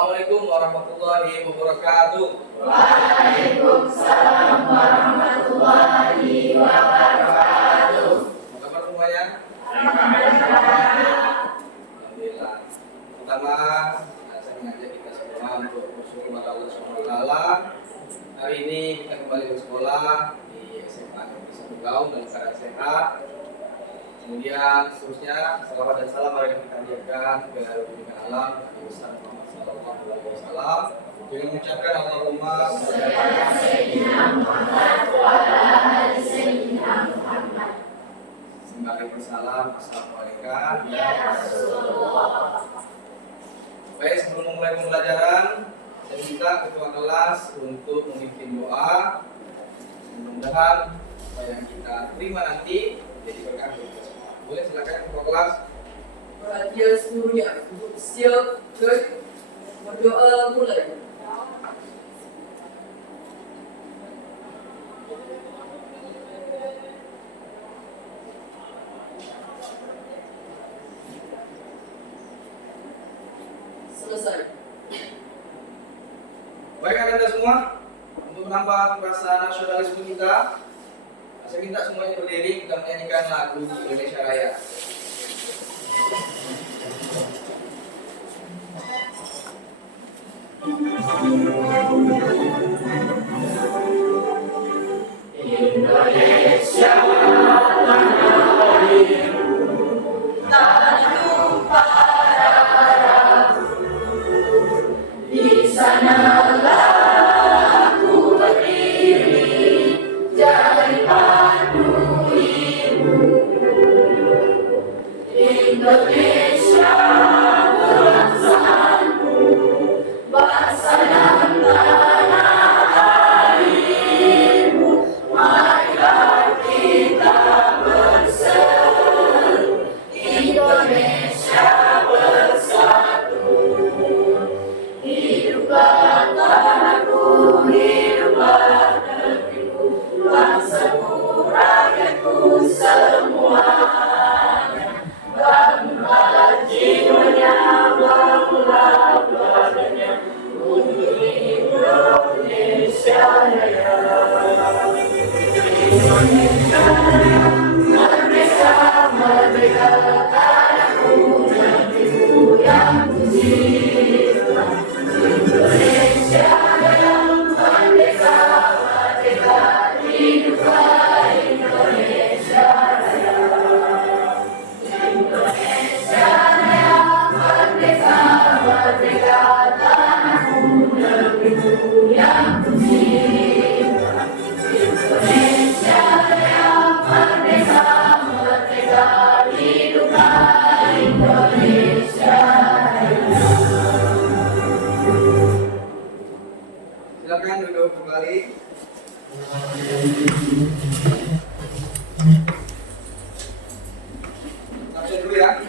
Assalamualaikum warahmatullahi wabarakatuh. Waalaikumsalam warahmatullahi wabarakatuh. Apa kabar semuanya? Alhamdulillah. Pertama, saya mengajak kita semua untuk bersyukur kepada Allah SWT. Hari ini kita kembali bersekolah di SMA Negeri 1 Gaum dalam keadaan sehat. Kemudian seterusnya salawat dan salam mari kita hadirkan ke junjungan alam Nabi besar Muhammad sallallahu alaihi wasallam dengan mengucapkan Allahumma shalli ala sayyidina Muhammad wa ala ali sayyidina Muhammad. Sebagai persalam, assalamualaikum ya Rasulullah. Baik, sebelum memulai pembelajaran, saya minta ketua kelas untuk memimpin doa. Mudah-mudahan apa yang kita terima nanti jadi berkah bagi kita semua. Boleh silakan ketua kelas. Perhatian seluruhnya untuk siap berdoa mulai. Selesai. Baik Anda semua, untuk menambah rasa nasionalisme kita, saya minta semuanya berdiri kita menyanyikan lagu Indonesia Raya. Indonesia tanah airku, tanah tumpah darahku. Di sanalah aku berdiri jadi pandu ibu. Indonesia bangsaku, bangsa dan tanah airmu. Marilah kita bersatu, Indonesia bersatu. Hiduplah tanahku, hiduplah negeriku, bangsaku, rakyatku semuanya. Bangunlah jiwanya, bangunlah badannya untuk Indonesia Raya. Indonesia Raya, merdeka, merdeka, tanahku, negeriku yang kucinta. Indonesia Raya, merdeka, merdeka, hiduplah Indonesia Raya. Indonesia Raya, merdeka, merdeka, tanahku, negeriku yang kucinta. Indonesia Raya, merdeka, merdeka, hiduplah Indonesia Raya. Silakan duduk kembali. Absen dulu ya.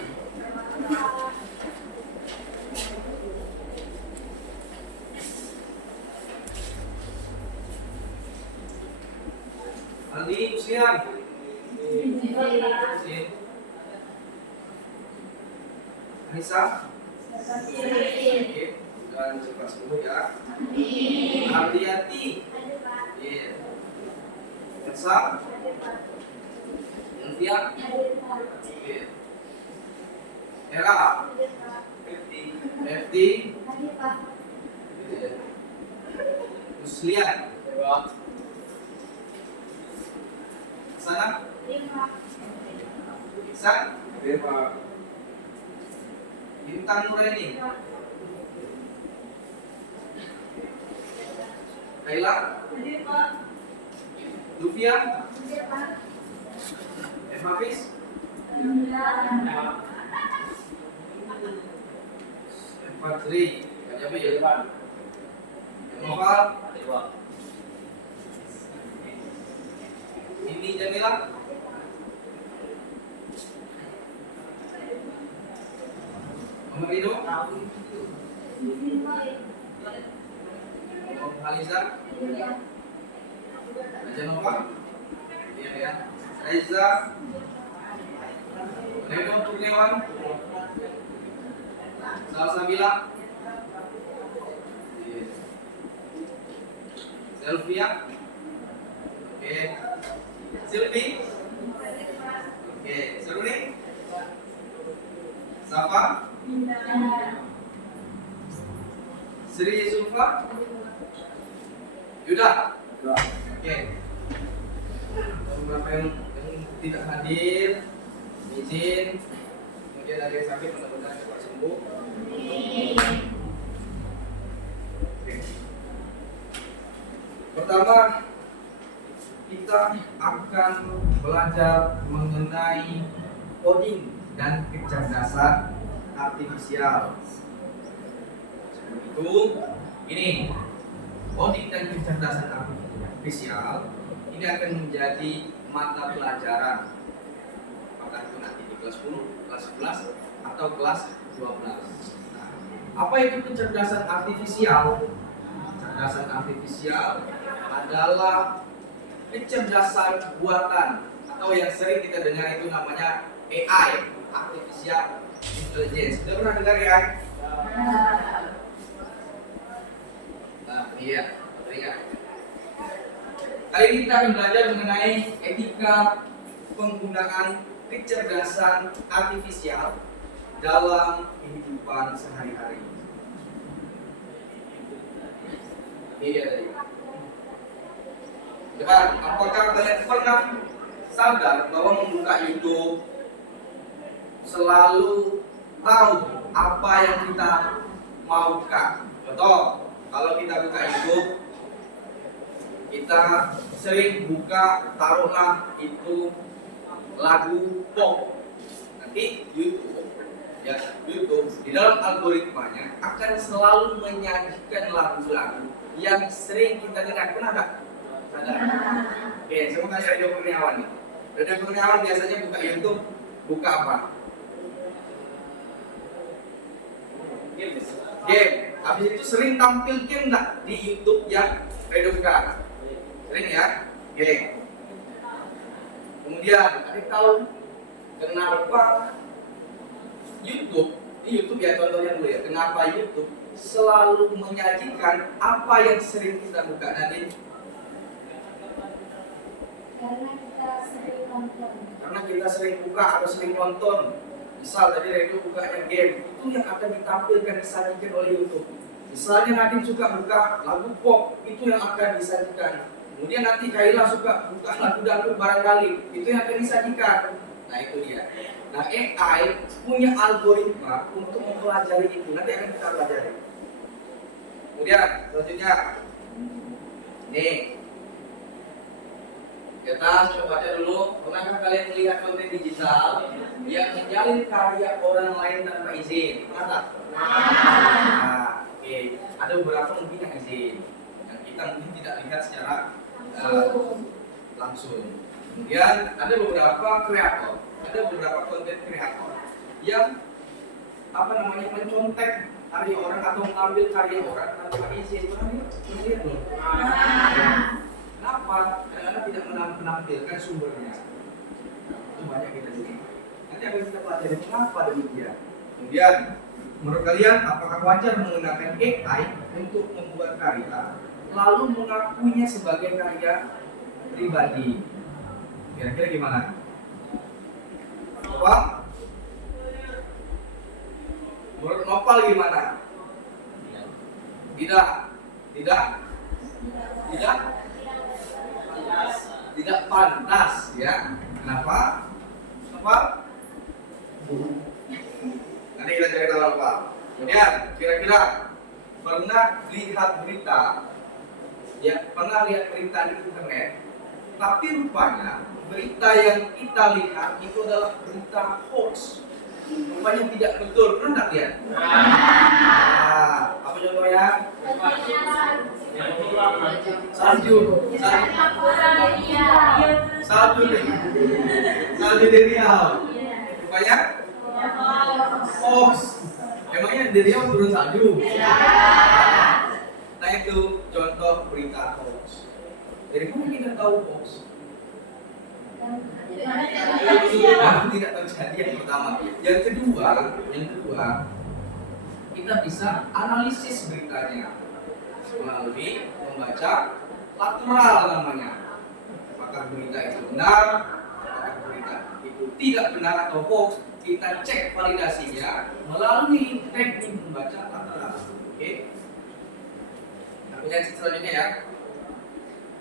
Aldi, usian. Usin. Anissa. Oke, dan cepat sembuh ya. Ardiati. Iya. Elsa. Nantia. Iya. Era. Efti. Iya. Muslian. Sana. Iksan. Bintang Nureni. Kaila. Lufia. Hafiz. Fadri. Kajabil. Noval. Mimi Jamila. Mama Rido. Haliza. Raja Nova. Iya ya. Reza. Reno Kurniawan. Salsabila. Selvia. Oke. Silvi. Oke. Seruni. Safa. Sri Sulfa. Yuda. Oke. Beberapa yang tidak hadir, izin. Kemudian ada yang sakit, mudah-mudahan cepat sembuh. Oke. Pertama, kita akan belajar mengenai coding dan kecerdasan artifisial. Itu ini coding dan kecerdasan artifisial ini akan menjadi mata pelajaran. Apakah itu nanti di kelas 10, kelas 11 atau kelas 12. Nah, apa itu kecerdasan artifisial? Kecerdasan artifisial adalah kecerdasan buatan atau yang sering kita dengar itu namanya AI, Artificial Intelligence. Sudah pernah dengar AI? Nah, iya, teringat. Kali ini kita akan belajar mengenai etika penggunaan kecerdasan artifisial dalam kehidupan sehari-hari. Ini dia tadi. Coba, apakah kalian pernah sadar bahwa membuka YouTube selalu tahu apa yang kita mau buka? Contoh, kalau kita buka YouTube, kita sering buka, taruhlah itu lagu pop. Nanti YouTube di dalam algoritmanya akan selalu menyajikan lagu-lagu yang sering kita dengar. Pernah nggak? Ada. Oke, saya mau tanya Radio Kurniawan nih. Radio Kurniawan biasanya buka YouTube, buka apa? Game. Habis itu sering tampil game nggak di YouTube yang Radio buka? Sering ya? Game. Kemudian, ada tahu kenapa YouTube? Ini YouTube ya contohnya dulu ya. Kenapa YouTube selalu menyajikan apa yang sering kita buka nanti? Karena kita sering nonton. Karena kita sering buka atau sering nonton. Misal tadi Radio bukanya game, itu yang akan ditampilkan disajikan oleh YouTube. Misalnya Nadine suka buka lagu pop, itu yang akan disajikan. Kemudian nanti Kaila suka buka lagu dangdut barangkali, itu yang akan disajikan. Nah itu dia. Nah AI punya algoritma untuk mempelajari itu. Nanti akan kita pelajari. Kemudian selanjutnya, nih. Kita coba baca dulu. Pernahkah kalian melihat konten digital yang menjalin karya orang lain tanpa izin? Pernah tak? Nah, oke. Ada beberapa mungkin yang izin, yang kita mungkin tidak lihat secara langsung. Kemudian ada beberapa kreator, ada beberapa konten kreator yang mencontek karya orang atau mengambil karya orang tanpa izin. Pernah lihat belum? Kenapa? Karena tidak menampilkan sumbernya. Itu banyak kita lihat. Nanti akan kita pelajari kenapa demikian. Kemudian, menurut kalian apakah wajar menggunakan AI untuk membuat karya, lalu mengakuinya sebagai karya pribadi? Kira-kira gimana? Nopal? Menurut Nopal gimana? Tidak pantas ya. Kenapa? Nanti kita cari tahu apa. Kemudian kira-kira pernah lihat berita di internet, tapi rupanya berita yang kita lihat itu adalah berita hoax. Rupanya tidak betul. Pernah lihat? Apa contohnya? Salju di Riau. Rupanya hoax. Emangnya di Riau turun salju? Nah itu contoh berita hoax. Dari mana kita tahu hoax? Tidak terjadi yang pertama. Yang kedua, kita bisa analisis beritanya melalui membaca lateral namanya. Apakah berita itu benar, apakah berita itu tidak benar atau hoax, kita cek validasinya melalui teknik membaca lateral. Oke. Kemudian selanjutnya ya.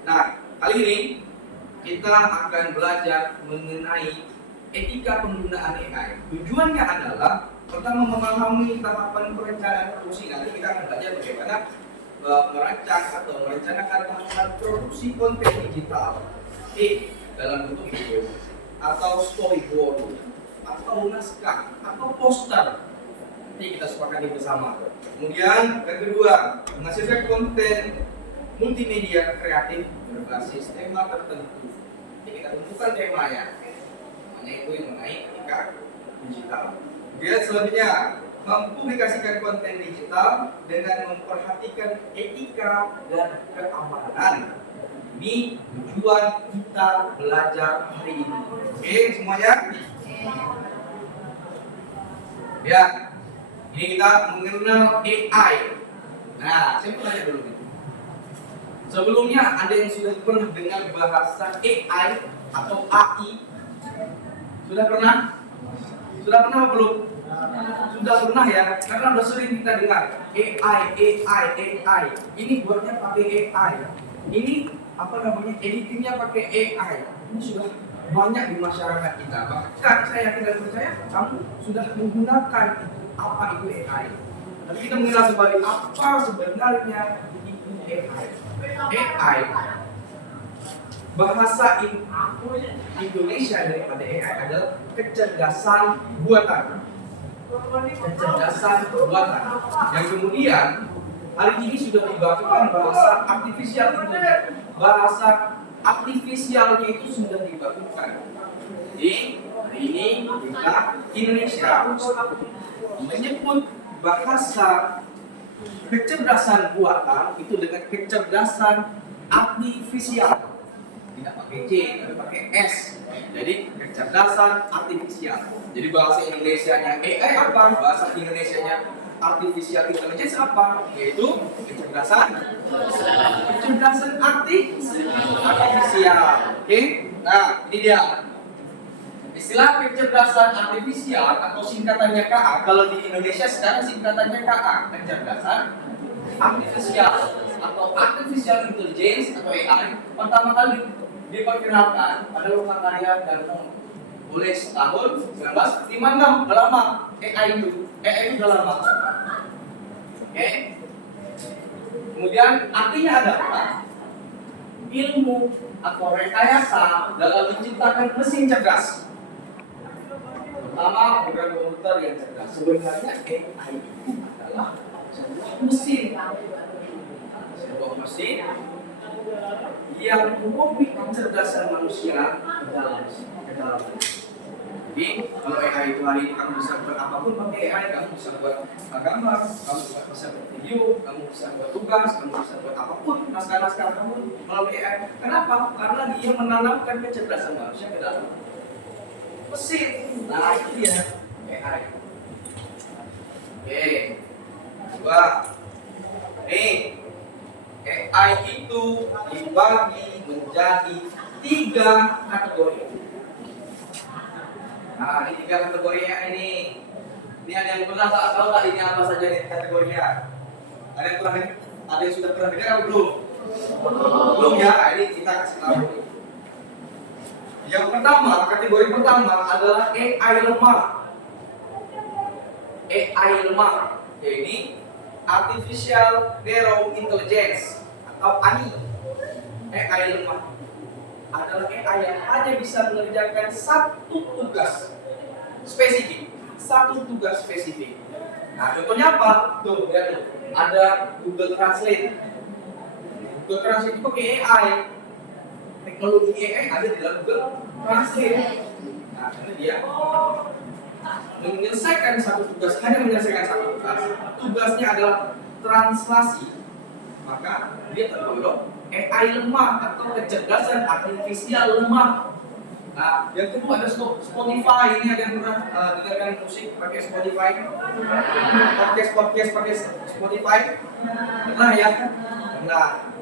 Nah, kali ini kita akan belajar mengenai etika penggunaan AI. Tujuannya adalah pertama memahami tahapan perencanaan produksi. Nanti kita akan belajar bagaimana merancang atau merencanakan tahapan produksi konten digital dalam bentuk video atau storyboard atau naskah atau poster. Nanti kita sepakati bersama. Kemudian yang kedua, menghasilkan konten multimedia kreatif berbasis tema tertentu. Jadi kita tentukan temanya. Temanya itu yang mengenai etika digital. Kemudian selanjutnya, mempublikasikan konten digital dengan memperhatikan etika dan keamanan. Ini tujuan kita belajar hari ini. Oke, semuanya? Ya, ini kita mengenal AI. Nah, saya mau tanya dulu nih. Sebelumnya ada yang sudah pernah dengar bahasa AI atau AI? Sudah pernah? Sudah pernah apa belum? Sudah pernah ya, karena sudah sering kita dengar AI. Ini buatnya pakai AI. Ini apa namanya? Editingnya pakai AI. Ini sudah banyak di masyarakat kita. Bahkan saya yakin dan percaya kamu sudah menggunakan apa itu AI. Tapi kita mengenal kembali apa sebenarnya itu AI. AI bahasa Indonesia daripada AI adalah kecerdasan buatan. Kecerdasan buatan yang kemudian hari ini sudah dibakukan bahasa artifisial intelligence. Bahasa artifisialnya itu sudah dibakukan. Jadi hari ini kita Indonesia menyebut bahasa kecerdasan buatan itu dengan kecerdasan artifisial. Tidak pakai C, tapi pakai S. Jadi kecerdasan artifisial. Jadi bahasa Indonesianya AI apa? Bahasa Indonesianya artificial intelligence apa? Yaitu kecerdasan artifisial. Oke? Nah, ini dia. Istilah kecerdasan artifisial atau singkatannya KA, kalau di Indonesia sekarang singkatannya KA, kecerdasan artifisial atau artificial intelligence atau AI, pertama kali diperkenalkan pada Lokakarya Darmo oleh tahun 1956. Udah lama AI itu udah lama. Oke. Kemudian artinya adalah ilmu atau rekayasa dalam menciptakan mesin cerdas. Pertama, program komputer yang cerdas. Sebenarnya AI itu adalah sebuah mesin yang mengopi kecerdasan manusia ke dalam. Jadi kalau AI itu hari ini kamu bisa buat apapun pakai AI, kamu bisa buat gambar, kamu bisa buat video, kamu bisa buat tugas, kamu bisa buat apapun naskah-naskah kamu melalui AI. Kenapa? Karena dia menanamkan kecerdasan manusia ke dalam mesin. Nah itu dia AI. Oke, coba nih AI itu dibagi menjadi 3 kategori. Nah, ini 3 kategori AI ini. Ini ada yang pernah tahu nggak ini apa saja nih kategorinya? Ada yang sudah pernah dengar atau belum? Belum ya. Ini kita kasih tahu. Yang pertama, kategori pertama adalah AI lemah. AI lemah, yaitu Artificial Narrow Intelligence atau ANI. AI lemah adalah AI yang hanya bisa mengerjakan satu tugas spesifik. Nah, contohnya apa? Tuh, lihat tuh. Ada Google Translate. Google Translate itu pakai AI. Teknologi AI ada di dalam Google Translate. Nah, ini dia menyelesaikan satu tugas, hanya menyelesaikan satu tugas. Tugasnya adalah translasi. Maka dia tergolong AI lemah atau kecerdasan artifisial lemah. Nah, yang kedua ada Spotify. Ini ada yang pernah dengarkan musik pakai Spotify? Podcast pakai Spotify? Pernah ya? Nah,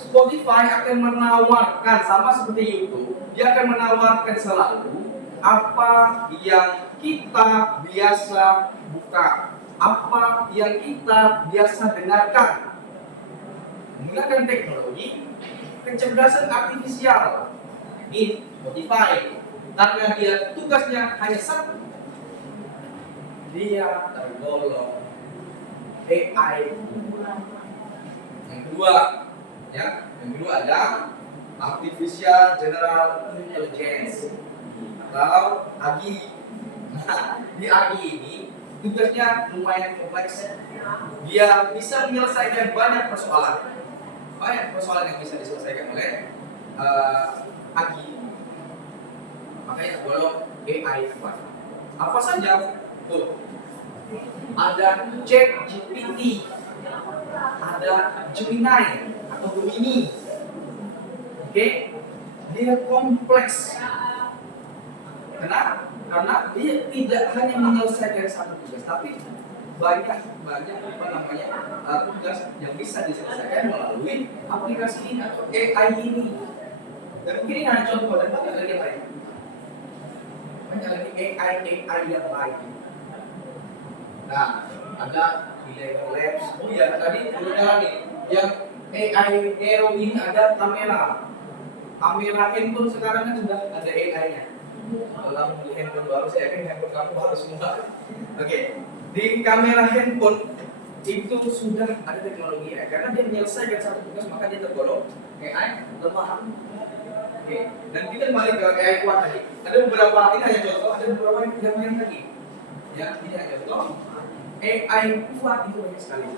Spotify akan menawarkan sama seperti YouTube, dia akan menawarkan selalu apa yang kita biasa buka, apa yang kita biasa dengarkan. Menggunakan teknologi kecerdasan artifisial ini Spotify, karena dia tugasnya hanya satu, dia tergolong AI. Yang kedua, ada Artificial General Intelligence atau AGI. Nah, di AGI ini tugasnya lumayan kompleks. Dia bisa menyelesaikan banyak persoalan yang bisa diselesaikan oleh AGI. Makanya tergolong AI kuat. Apa saja? Tuh, ada ChatGPT, ada Gemini atau Gemini. Oke, dia kompleks. Karena dia tidak hanya menyelesaikan satu tugas, tapi banyak tugas yang bisa diselesaikan melalui aplikasi ini atau AI ini. Dan mungkin ini hanya contoh, dan banyak lagi yang lain. Banyak lagi AI yang lain. Nah, ada Eleven Labs. Oh iya, tadi udah nih yang AI Nero ini ada kamera. Kamera handphone sekarang kan sudah ada AI-nya. Kalau beli handphone baru, saya yakin handphone kamu baru semua. Oke, di kamera handphone itu sudah ada teknologi ya, karena dia menyelesaikan satu tugas maka dia tergolong AI lemah. Oke, dan kita kembali ke AI kuat tadi. Ada beberapa, ini hanya contoh, ada beberapa yang lain lagi. Ya, ini hanya contoh. AI kuat itu banyak sekali.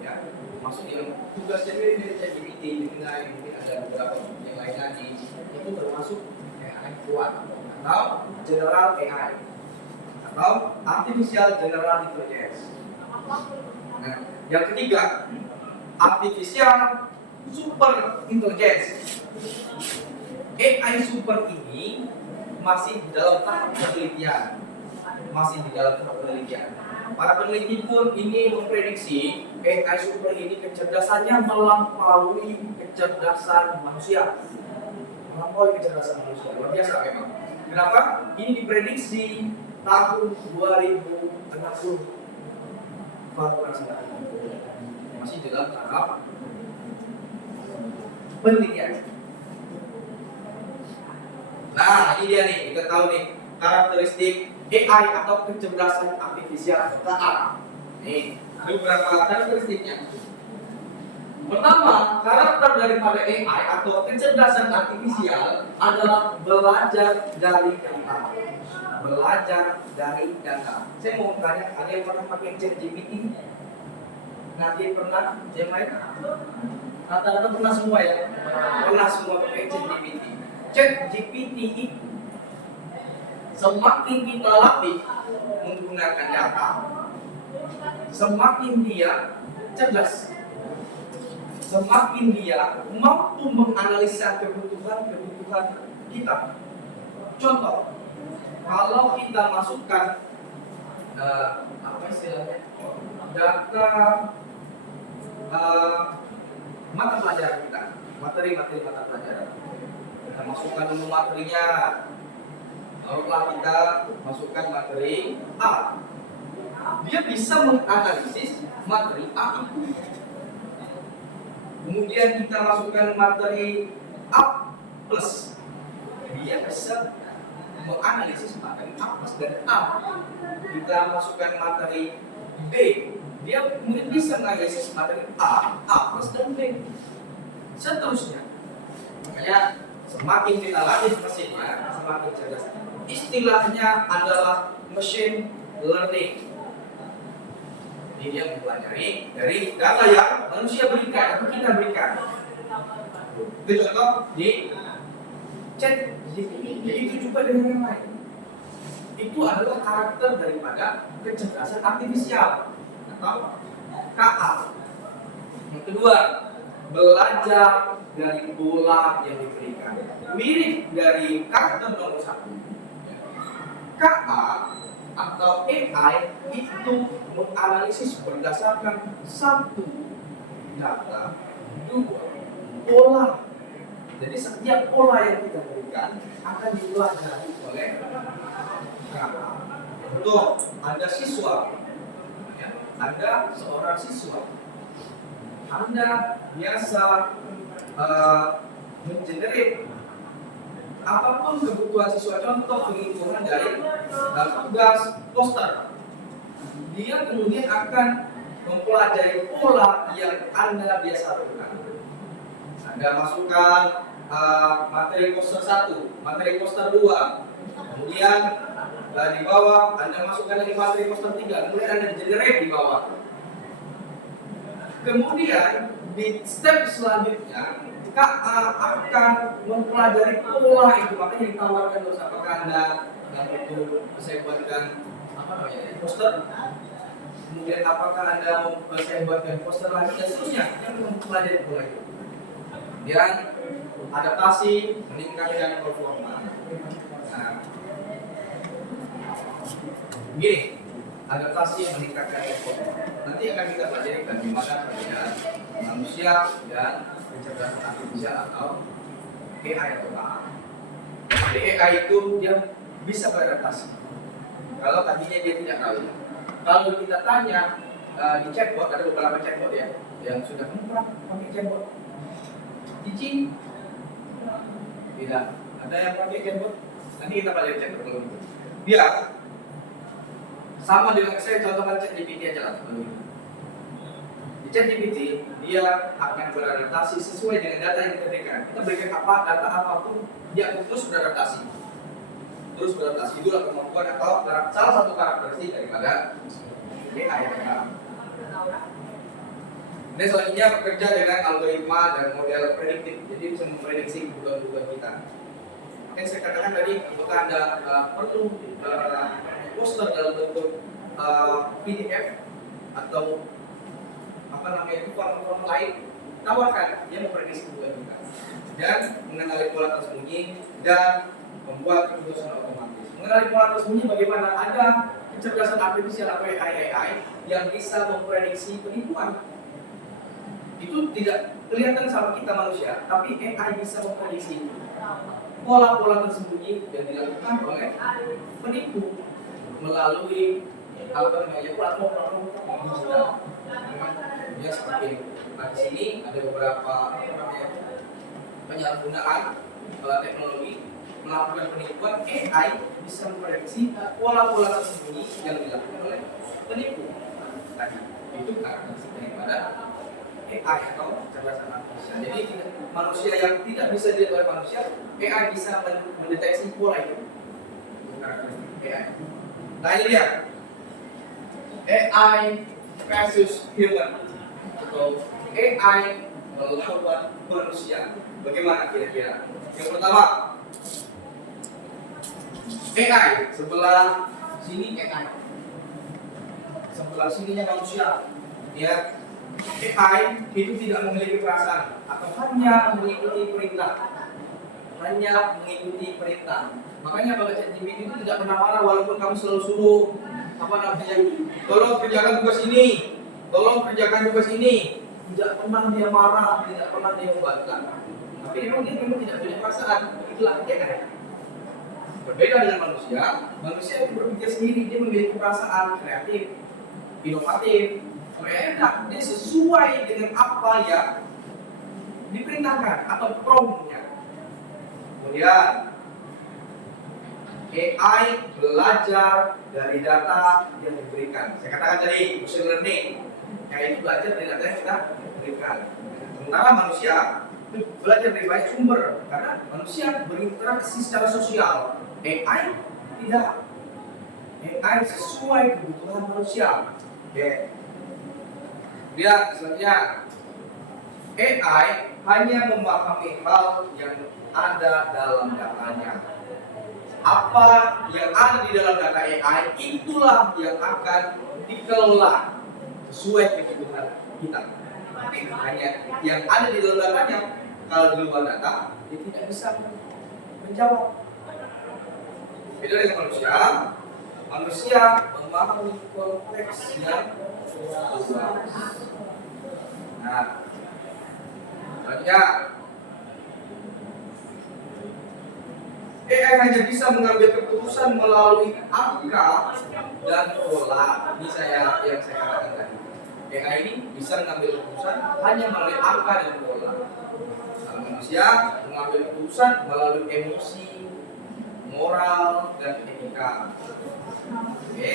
Ya, maksud yang tugasnya mirip-mirip ChatGPT, mungkin ada beberapa yang lain lagi. Itu termasuk AI kuat atau General AI atau Artificial General Intelligence. Nah, yang ketiga, Artificial Super Intelligence. AI super ini masih di dalam tahap penelitian. Para peneliti pun ini memprediksi AI super ini kecerdasannya melampaui kecerdasan manusia. Luar biasa memang. Kenapa? Ini diprediksi tahun 2060. Masih dalam tahap penelitian. Nah, ini dia nih, kita tahu nih karakteristik AI atau kecerdasan artifisial (KA). Nih, ada beberapa karakteristiknya. Pertama, karakter daripada AI atau kecerdasan artifisial adalah belajar dari data. Saya mau tanya, ada yang pernah pakai ChatGPT? Nanti pernah? Yang lain? Rata-rata pernah semua ya? Pernah semua pakai ChatGPT. ChatGPT itu semakin kita latih menggunakan data, semakin dia cerdas, semakin dia mampu menganalisa kebutuhan kita. Contoh, kalau kita masukkan data mata pelajaran kita, materi mata pelajaran, kita masukkan dulu materinya, lalu kita masukkan materi A. Dia bisa menganalisis materi A itu. Kemudian kita masukkan materi A plus, dia bisa menganalisis materi A plus dan A. Kita masukkan materi B, dia mungkin bisa menganalisis materi A plus dan B. Seterusnya. Makanya semakin kita latih mesinnya, semakin cerdas. Istilahnya adalah machine learning. Ini dia mempelajari dari data yang manusia berikan atau kita berikan. Itu contoh di ChatGPT. Itu juga dengan yang lain. Itu adalah karakter daripada kecerdasan artifisial atau KA. Yang kedua, belajar dari pola yang diberikan. Mirip dari karakter nomor 1. KA atau AI itu menganalisis berdasarkan 1 data, 2 pola. Jadi setiap pola yang kita berikan akan dipelajari oleh Contoh, Anda siswa, ya, Anda seorang siswa, Anda biasa mengenerate apapun kebutuhan siswa. Contoh penghitungan dari tugas poster, dia kemudian akan mempelajari pola yang Anda biasa lakukan. Anda masukkan materi poster 1, materi poster 2, kemudian di bawah Anda masukkan lagi materi poster 3, kemudian Anda generate di bawah. Kemudian di step selanjutnya akan mempelajari pola itu, makanya ditawarkan terus apakah Anda itu saya buatkan poster, kemudian apakah Anda mau saya buatkan poster lagi dan seterusnya, yang mempelajari pola itu. Kemudian adaptasi meningkatkan performa. Nah, begini, adaptasi yang meningkatkan performa. Nanti akan kita pelajari bagaimana perbedaan manusia dan kecerdasan artifisial atau AI atau AI. Jadi AI itu dia bisa beradaptasi. Kalau tadinya dia tidak tahu, kalau kita tanya di chatbot, ada beberapa chatbot ya yang sudah pernah pakai chatbot. Cici, tidak ada yang pakai chatbot. Nanti kita pelajari chatbot dulu. Dia sama dengan saya contohkan ChatGPT aja lah dulu. Di ChatGPT dia akan beradaptasi sesuai dengan data yang kita berikan. Kita berikan data apapun, dia akan terus beradaptasi. Itulah kemampuan atau salah satu karakteristik daripada AI. Ini selanjutnya bekerja dengan algoritma dan model prediktif, jadi bisa memprediksi kebutuhan kita. Yang saya katakan tadi, apakah Anda perlu poster dalam bentuk PDF atau form lain, tawarkan, dia memprediksi kebutuhan kita dan mengenali pola tersembunyi dan membuat keputusan otomatis. Mengenali pola tersembunyi bagaimana? Ada kecerdasan artifisial atau AI yang bisa memprediksi penipuan. Itu tidak kelihatan sama kita manusia, tapi AI bisa memprediksi pola-pola tersembunyi yang dilakukan oleh penipu melalui platform digital. Ya seperti itu. Nah, di sini ada beberapa penyalahgunaan teknologi melakukan penipuan. AI bisa memprediksi pola-pola tersembunyi yang dilakukan oleh penipu. Tadi itu karakteristik daripada AI atau kecerdasan artifisial. Jadi manusia yang tidak bisa dilihat oleh manusia, AI bisa mendeteksi pola itu. Karakteristik AI. Nah ini dia AI versus human atau AI melawan manusia. Bagaimana kira-kira? Yang pertama, AI sebelah sini AI, sebelah sininya manusia. Ya, AI itu tidak memiliki perasaan atau hanya mengikuti perintah. Makanya kalau ChatGPT itu tidak pernah marah walaupun kamu selalu suruh tolong kerjakan tugas ini, tidak pernah dia marah, tidak pernah dia membantah. Tapi memang dia tidak punya perasaan. Itulah AI. Berbeda dengan manusia itu berpikir sendiri, dia memiliki perasaan, kreatif, inovatif. Enak, dia sesuai dengan apa yang diperintahkan atau promptnya. Kemudian AI belajar dari data yang diberikan. Saya katakan tadi machine learning, itu belajar dari data yang kita berikan. Sementara manusia itu belajar dari banyak sumber karena manusia berinteraksi secara sosial. AI tidak. AI sesuai kebutuhan manusia. Oke. Lihat selanjutnya, AI hanya memahami hal yang ada dalam datanya. Apa yang ada di dalam data AI itulah yang akan dikelola sesuai kebutuhan kita. Tapi hanya yang ada di dalam datanya, kalau di luar data, dia tidak bisa menjawab. Beda dengan manusia memahami konteks yang luas. Nah, selanjutnya AI hanya bisa mengambil keputusan melalui angka dan pola. Ini yang saya katakan tadi. AI ini bisa mengambil keputusan hanya melalui angka dan pola. Kalau manusia mengambil keputusan melalui emosi, moral, dan etika. Oke.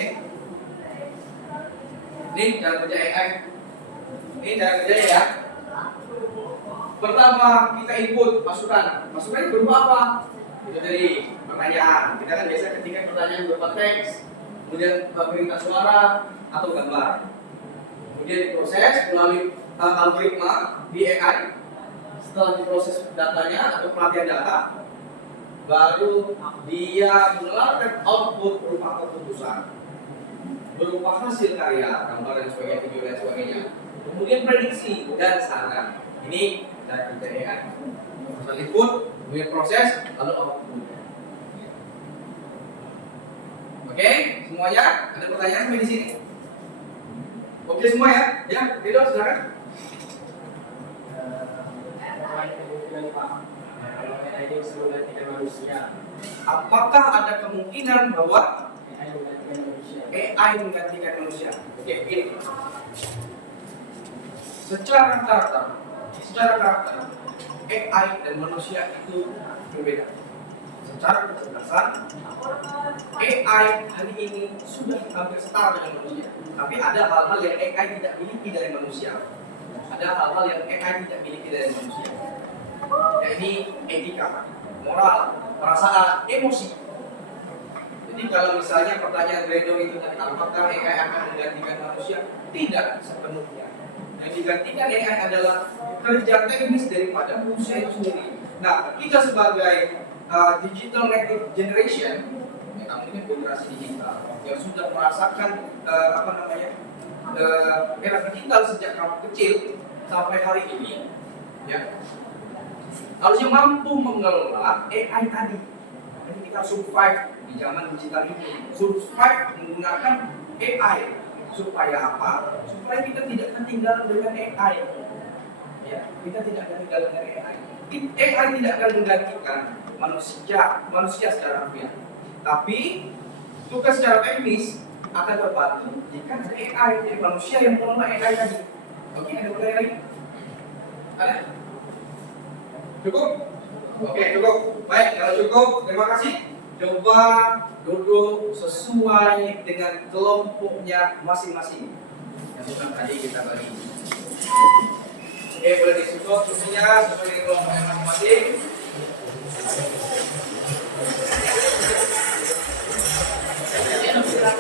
Ini cara kerja AI. Ini cara kerjanya ya. Pertama, kita input masukan. Masukannya berupa apa? Itu dari pertanyaan. Kita kan biasa ketika pertanyaan berupa teks, kemudian perintah suara atau gambar. Kemudian diproses melalui algoritma di AI. Setelah diproses datanya atau pelatihan data, baru dia mengeluarkan output berupa keputusan, berupa hasil karya, gambar dan sebagainya, video dan sebagainya. Kemudian prediksi dan saran. Ini cara kerja AI. Proses input, kemudian proses, lalu output. Oke, semuanya ada pertanyaan sampai di sini? Oke semua ya? Ya, Rido silakan. Apakah ada kemungkinan bahwa AI menggantikan manusia? Oke, begini. Secara karakter, AI dan manusia itu berbeda. Secara kecerdasan, AI hari ini sudah hampir setara dengan manusia. Tapi ada hal-hal yang AI tidak miliki dari manusia. Ada hal-hal yang AI tidak miliki dari manusia. Yakni etika, moral, perasaan, emosi. Jadi kalau misalnya pertanyaan Redo itu tadi, apakah AI akan menggantikan manusia? Tidak sepenuhnya. Yang digantikan AI adalah kerja teknis daripada manusia itu sendiri. Nah, kita sebagai digital native generation, ya, ini generasi digital yang sudah merasakan era digital sejak kamu kecil sampai hari ini, ya, harusnya mampu mengelola AI tadi. Jadi kita survive di zaman digital ini, survive menggunakan AI. Supaya apa? Supaya kita tidak ketinggalan dengan AI. Ya, kita tidak ketinggalan dengan AI. AI tidak akan menggantikan manusia secara harfiah. Tapi tugas secara teknis akan terbantu jika ada AI dari manusia yang mengelola AI tadi. Oke, ada pertanyaan lagi? Ada? Cukup? Oke, cukup. Baik, kalau cukup, terima kasih. Coba duduk sesuai dengan kelompoknya masing-masing. Yang bukan tadi kita bagi. Oke, boleh disusun susunya sesuai dengan kelompoknya masing-masing. Ya, silakan.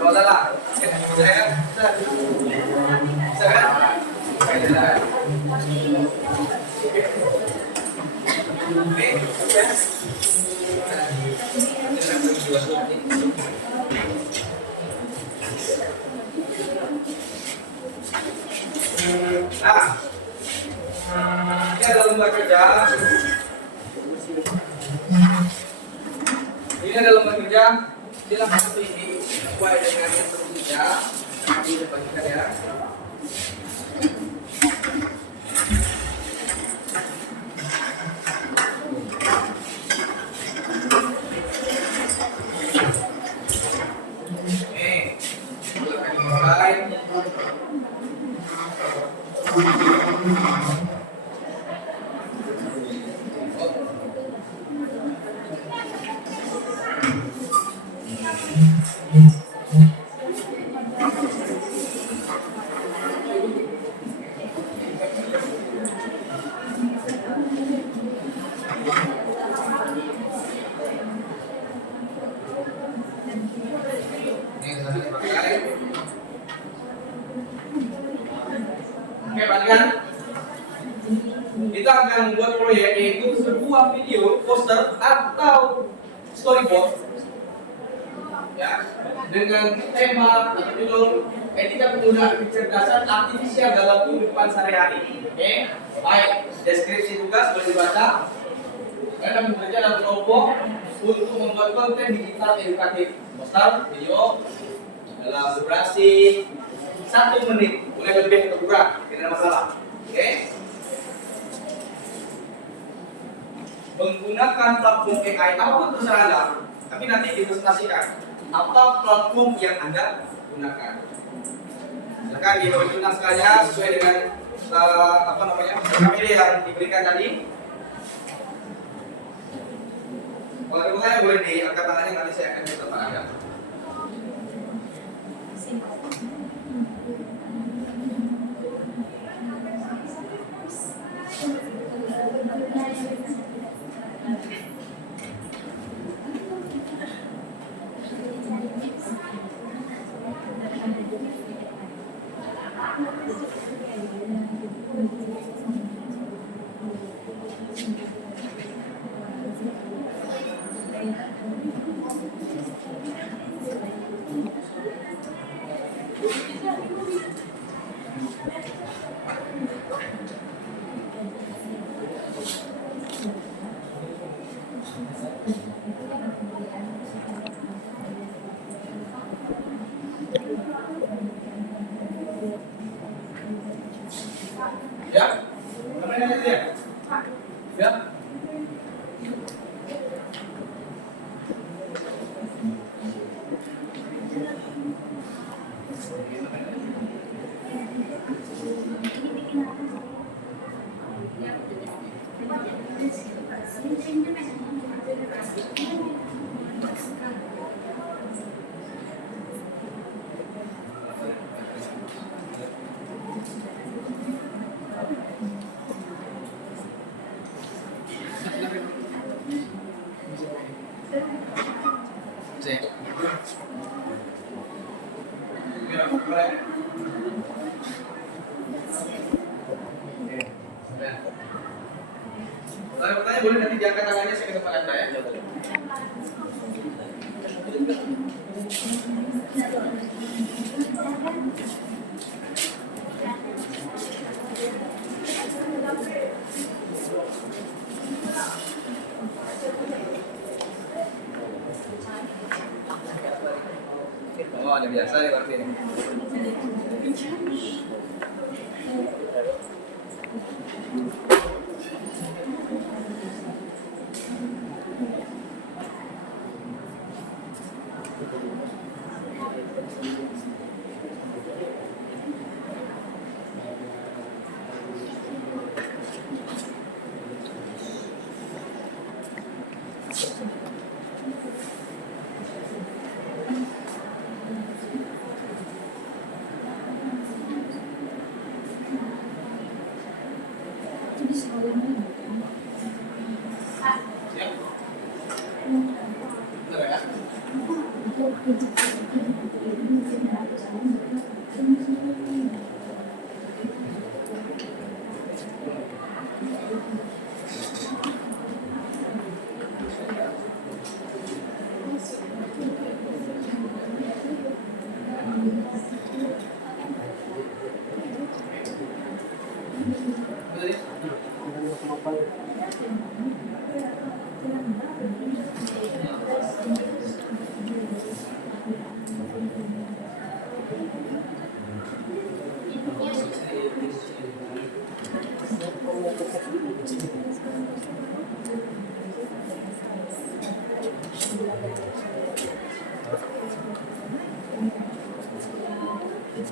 Kalau salah, ini adalah lembar kerja. Ini adalah lembar kerja. Silakan satu ini sesuai dengan yang berikutnya. Ini dibagikan ya. Silakan dimulai. akan membuat proyek yaitu sebuah video, poster atau storyboard ya dengan tema atau judul etika penggunaan kecerdasan artifisial dalam kehidupan sehari-hari. Oke, baik. Deskripsi tugas boleh dibaca. Kalian akan bekerja dalam kelompok untuk membuat konten digital edukatif, poster, video dalam durasi 1 menit, boleh lebih atau kurang, tidak ada masalah. Oke. Menggunakan platform AI apapun terserah Anda, tapi nanti dipresentasikan apa platform yang Anda gunakan. Silakan diperhitungkan naskahnya sesuai dengan KPD yang diberikan tadi. Kalau ada pertanyaan boleh diangkat tangannya, nanti saya akan minta Pak Anda. Ya, namanya ya. Ya. Kalau bertanya boleh nanti diangkat tangannya, saya ke depan Anda ya. Oh, ada biasa nih berarti ini. Siap? Benar ya?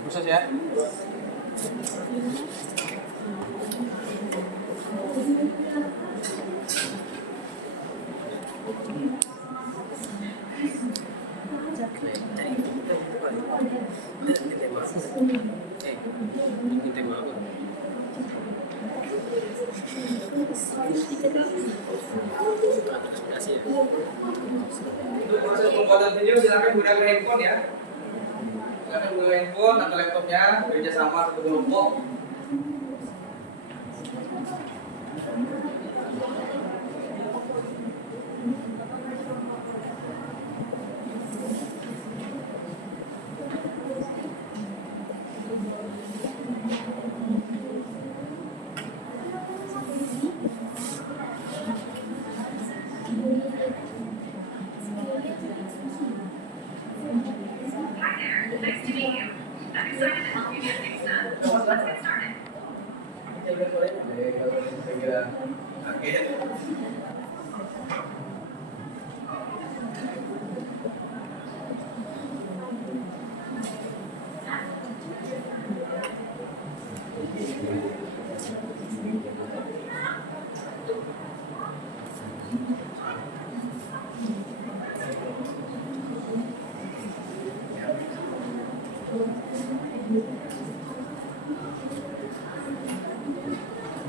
Proses ya. Untuk proses pembuatan video silakan gunakan handphone ya. Silakan gunakan handphone atau laptopnya, bekerja sama satu kelompok.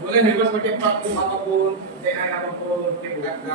Boleh bebas pakai vakum apapun, TI apapun, KKK.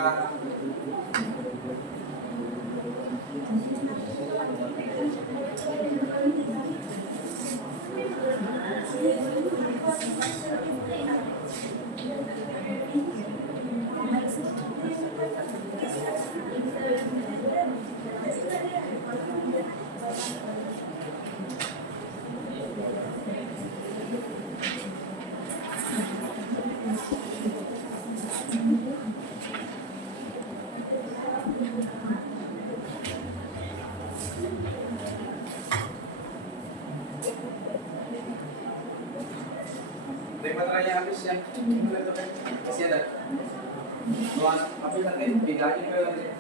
Baterainya habis ya, masih ada. Tapi nanti pindah aja ke ya.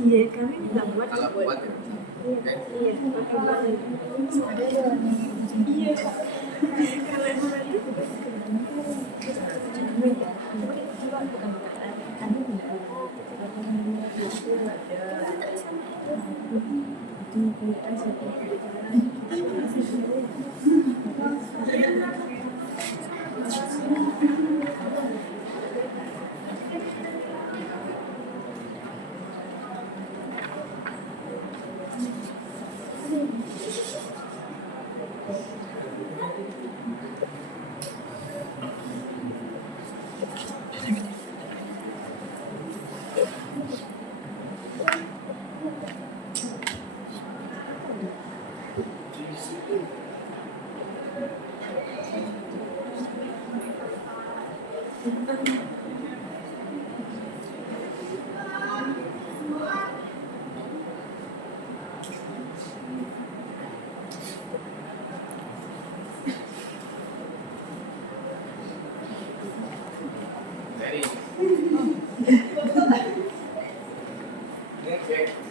Iya, kami juga buat. Kalau buat ya. Oke. Iya, pakai banget. Iya, kalau emang itu Dari. Oke.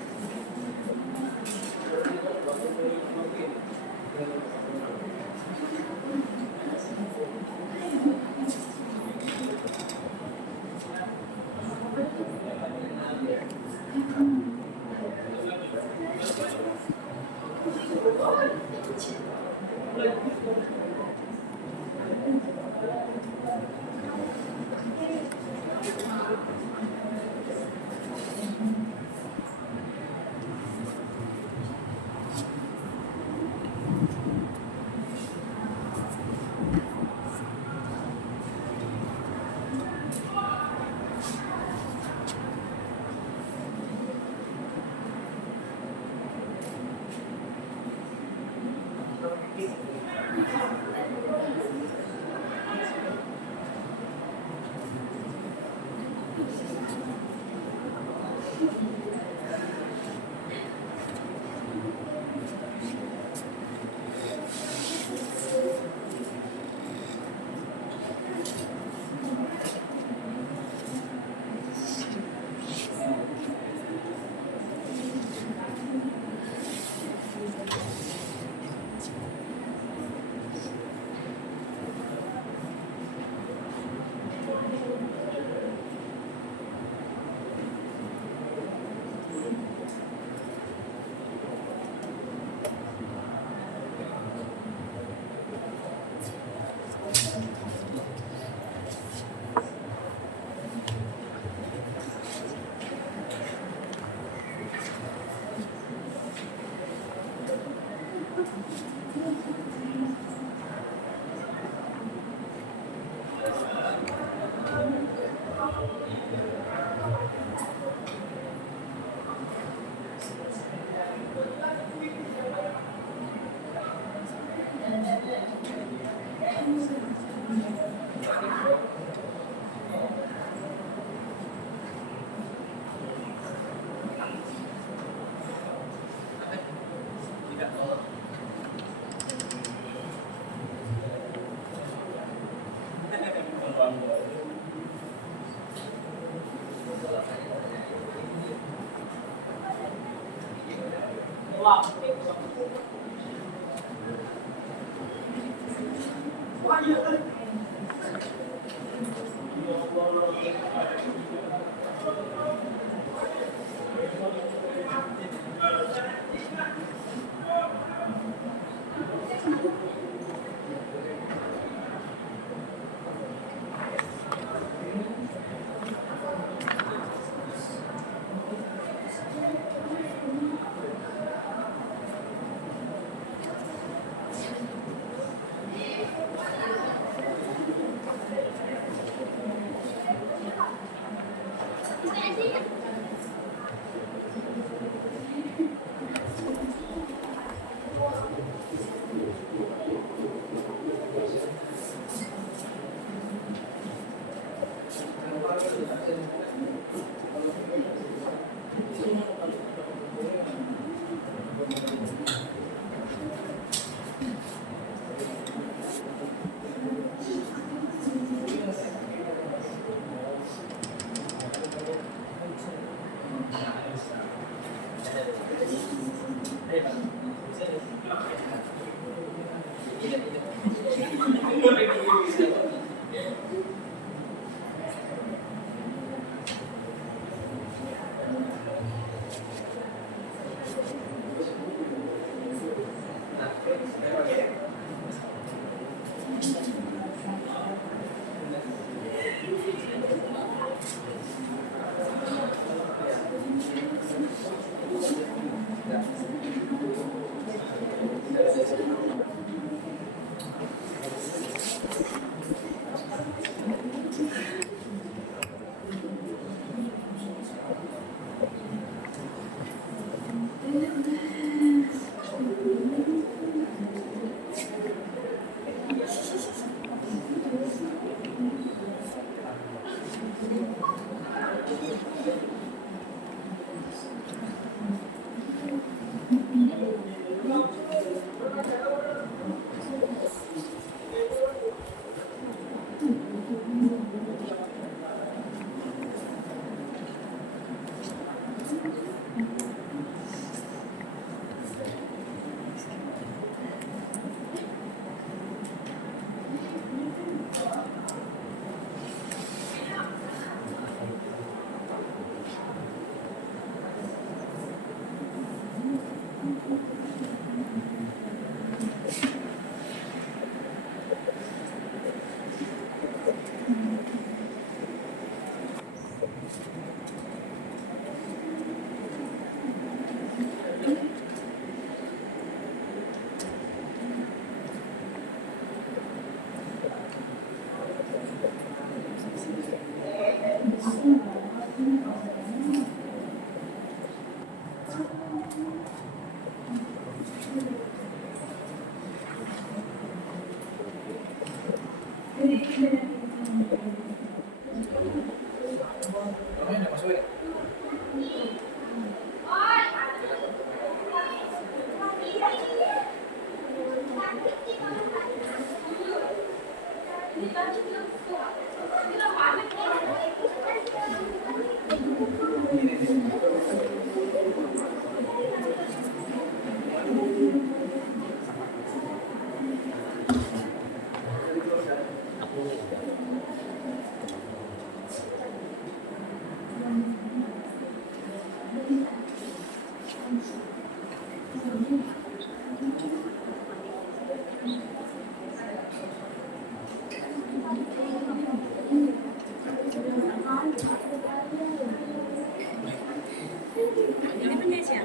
你们在想？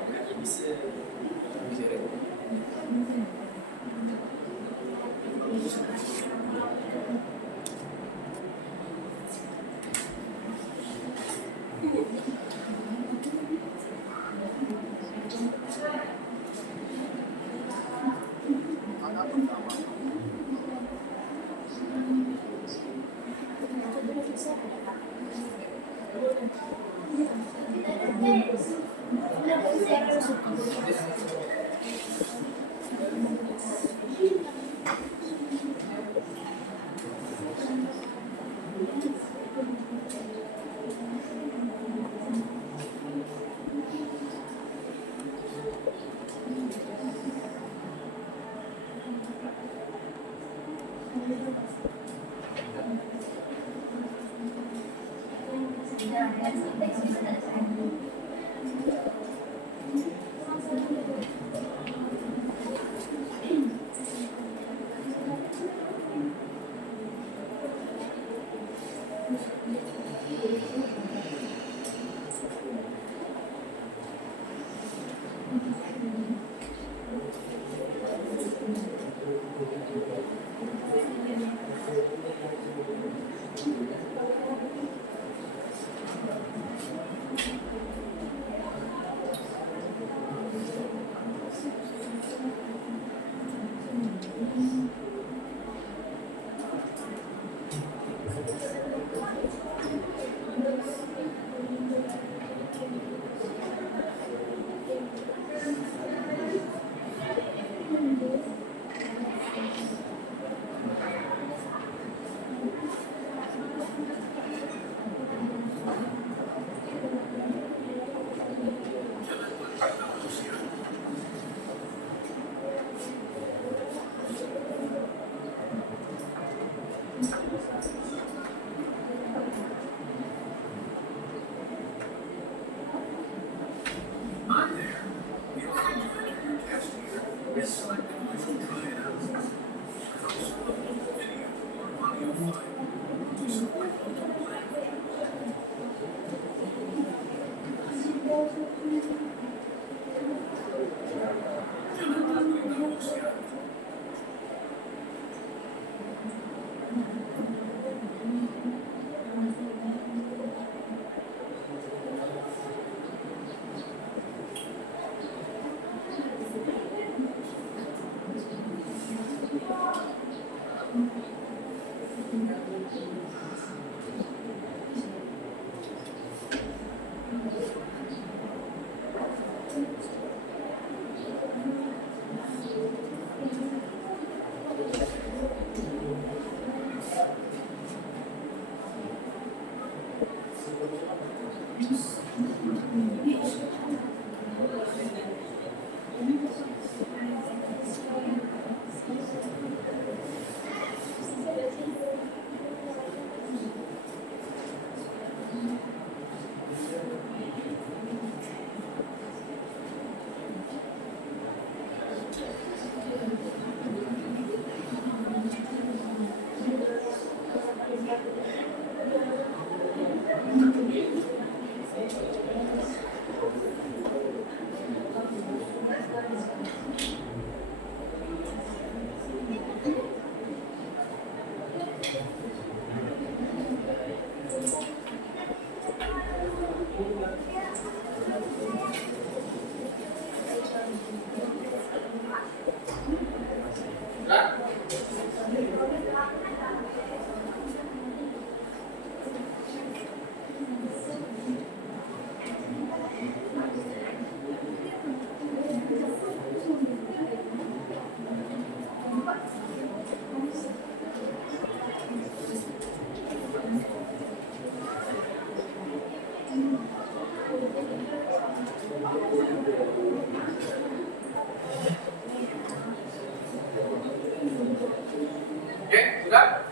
Oke, sudah?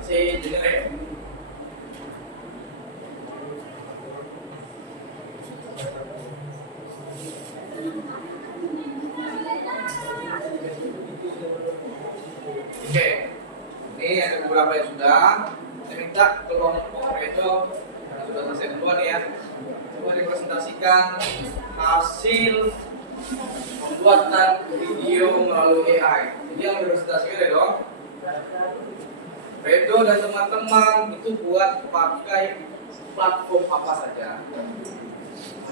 Masih dengar ya? Oke, ini ada beberapa yang sudah. Saya minta kelompok itu yang sudah selesai duluan ya. Coba dipresentasikan hasil pembuatan video melalui AI. Jadi yang dipresentasikan ya dong. Redo dan teman-teman itu buat pakai platform apa saja.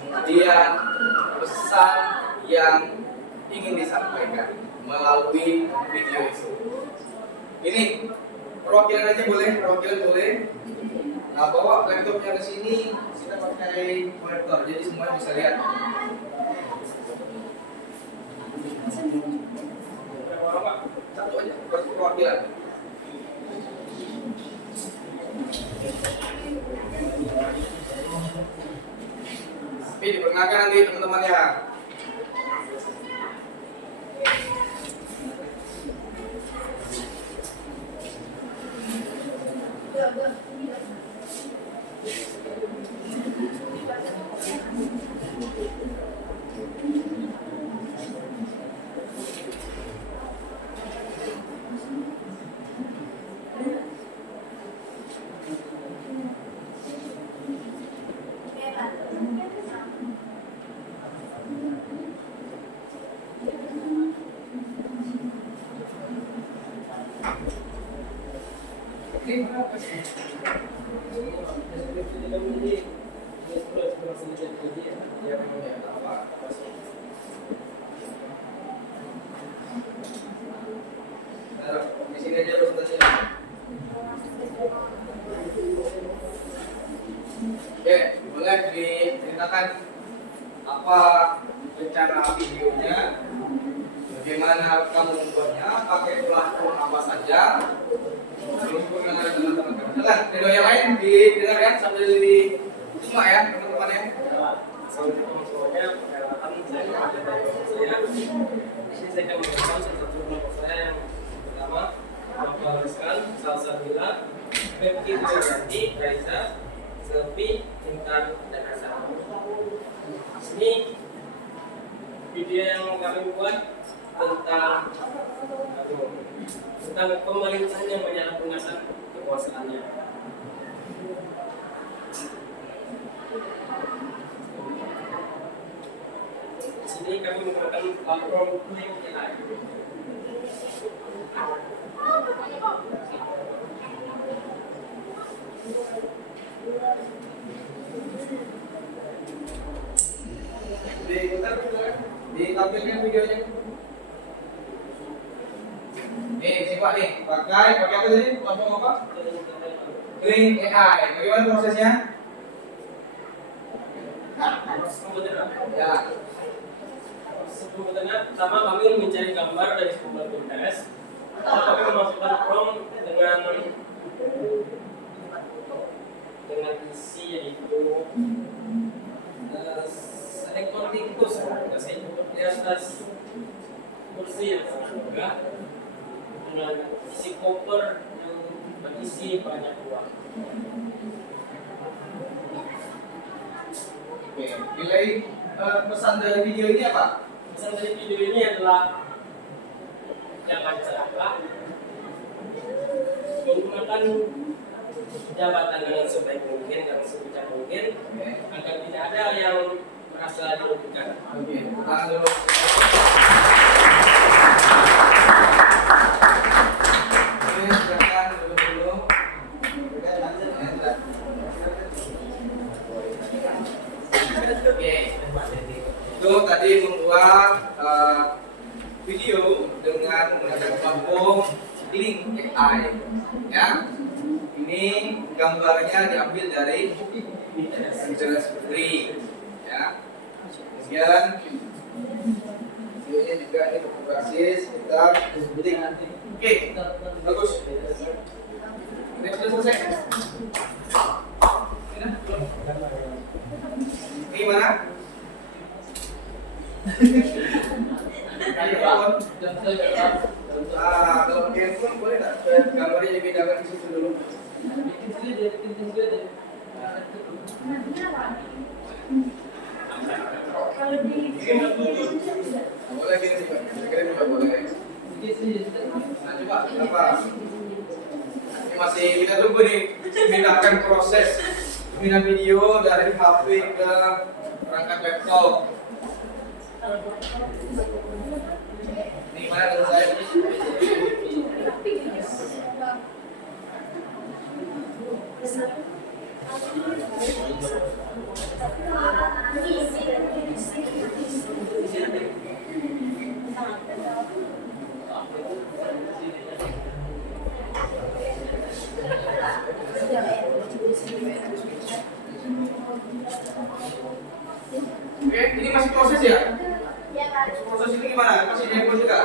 Kemudian pesan yang ingin disampaikan melalui video itu. Ini perwakilan aja boleh, perwakilan boleh. Nah, bawa laptopnya ke sini, kita pakai monitor, jadi semuanya bisa lihat. Berapa orang, Pak? Satu aja, perwakilan. Tapi diperkenalkan nanti teman-teman ya. Di sini aja presentasinya. Oke, boleh diceritakan apa rencana videonya, bagaimana kamu membuatnya, pakai platform apa saja. Terus perkenalan teman-teman. Silakan, video yang lain didengarkan sambil disimak ya teman-teman ya. Assalamualaikum semuanya, perkenalkan saya Muhammad dari kelompok saya. Di sini saya akan memberikan salah satu kelompok saya yang pertama, Bapak Rizkan, Salsabila, Pepki Triyanti, Raisa, Selvi, Intan, dan Hasan. Di sini video yang kami buat tentang pemerintahan yang menyalahgunakan kekuasaannya. Di sini kami menggunakan platform LinkedIn. Ditampilkan videonya. Nih, simak nih. Pakai apa tadi? Platform apa? Link AI. Bagaimana prosesnya? Ya. Sebelumnya, pertama kami mencari gambar dari sumber Pinterest. Lalu kami memasukkan prompt dengan isi yaitu recording tools. Saya duduk di atas kursi yang sangat megah dengan isi koper yang berisi banyak uang. Oke, nilai pesan dari video ini apa? Pesan dari video ini adalah jangan celaka, menggunakan jabatan dengan sebaik mungkin dan sebijak mungkin agar tidak ada yang merasa dirugikan. Oke, tahan dulu. Oke, silakan dulu. Oke, itu tadi membuat video dengan menggunakan platform Link AI, ya. Ini gambarnya diambil dari Pinterest Free, ya. Kemudian videonya juga ini berbasis kita link. Oke, bagus. Ini sudah selesai. Gimana? Kalau pakai handphone boleh nggak? Gambarnya dibedakan di situ dulu. Kalau di Boleh gini juga, kira juga boleh. Nah coba apa? Ini masih kita tunggu nih, pindahkan proses pindah video dari HP ke perangkat laptop. Ini gimana kalau saya? ini masih proses ya? Ya, Pak. Proses ini gimana? Masih handphone juga?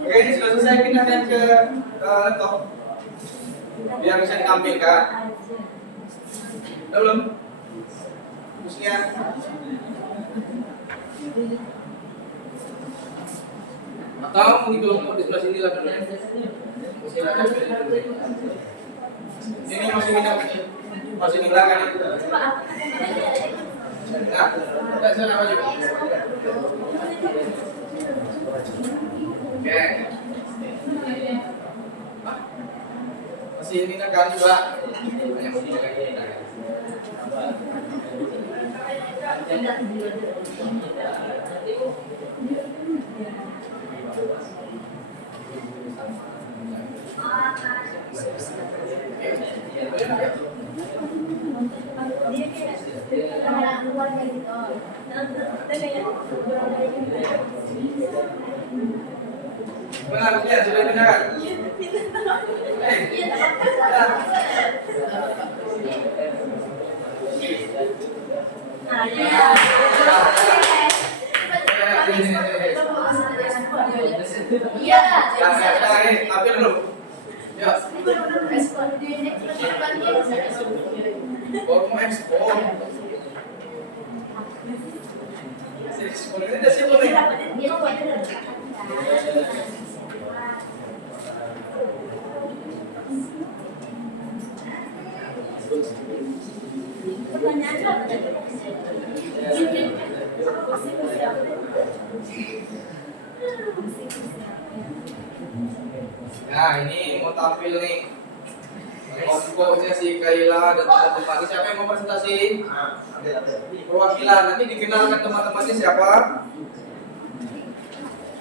Oke, ini sudah selesai, pindahkan ke laptop biar bisa ditampilkan. Udah belum? Terusnya atau menghitung di sebelah sini lah dulu. Ini masih minat, masih minat kan? Nah, kita sana maju. Oke. Masih minat kan juga? Banyak masih minat kita. Benar, ya, sudah pindahkan. Iya. Tampil dulu. Ya, baru mau ekspor. Ekspor ini udah siap nih. Nah, ini mau tampil nih. Kelompoknya si Kaila dan teman-teman. Siapa yang mau presentasi? Perwakilan. Nanti dikenalkan teman-temannya siapa.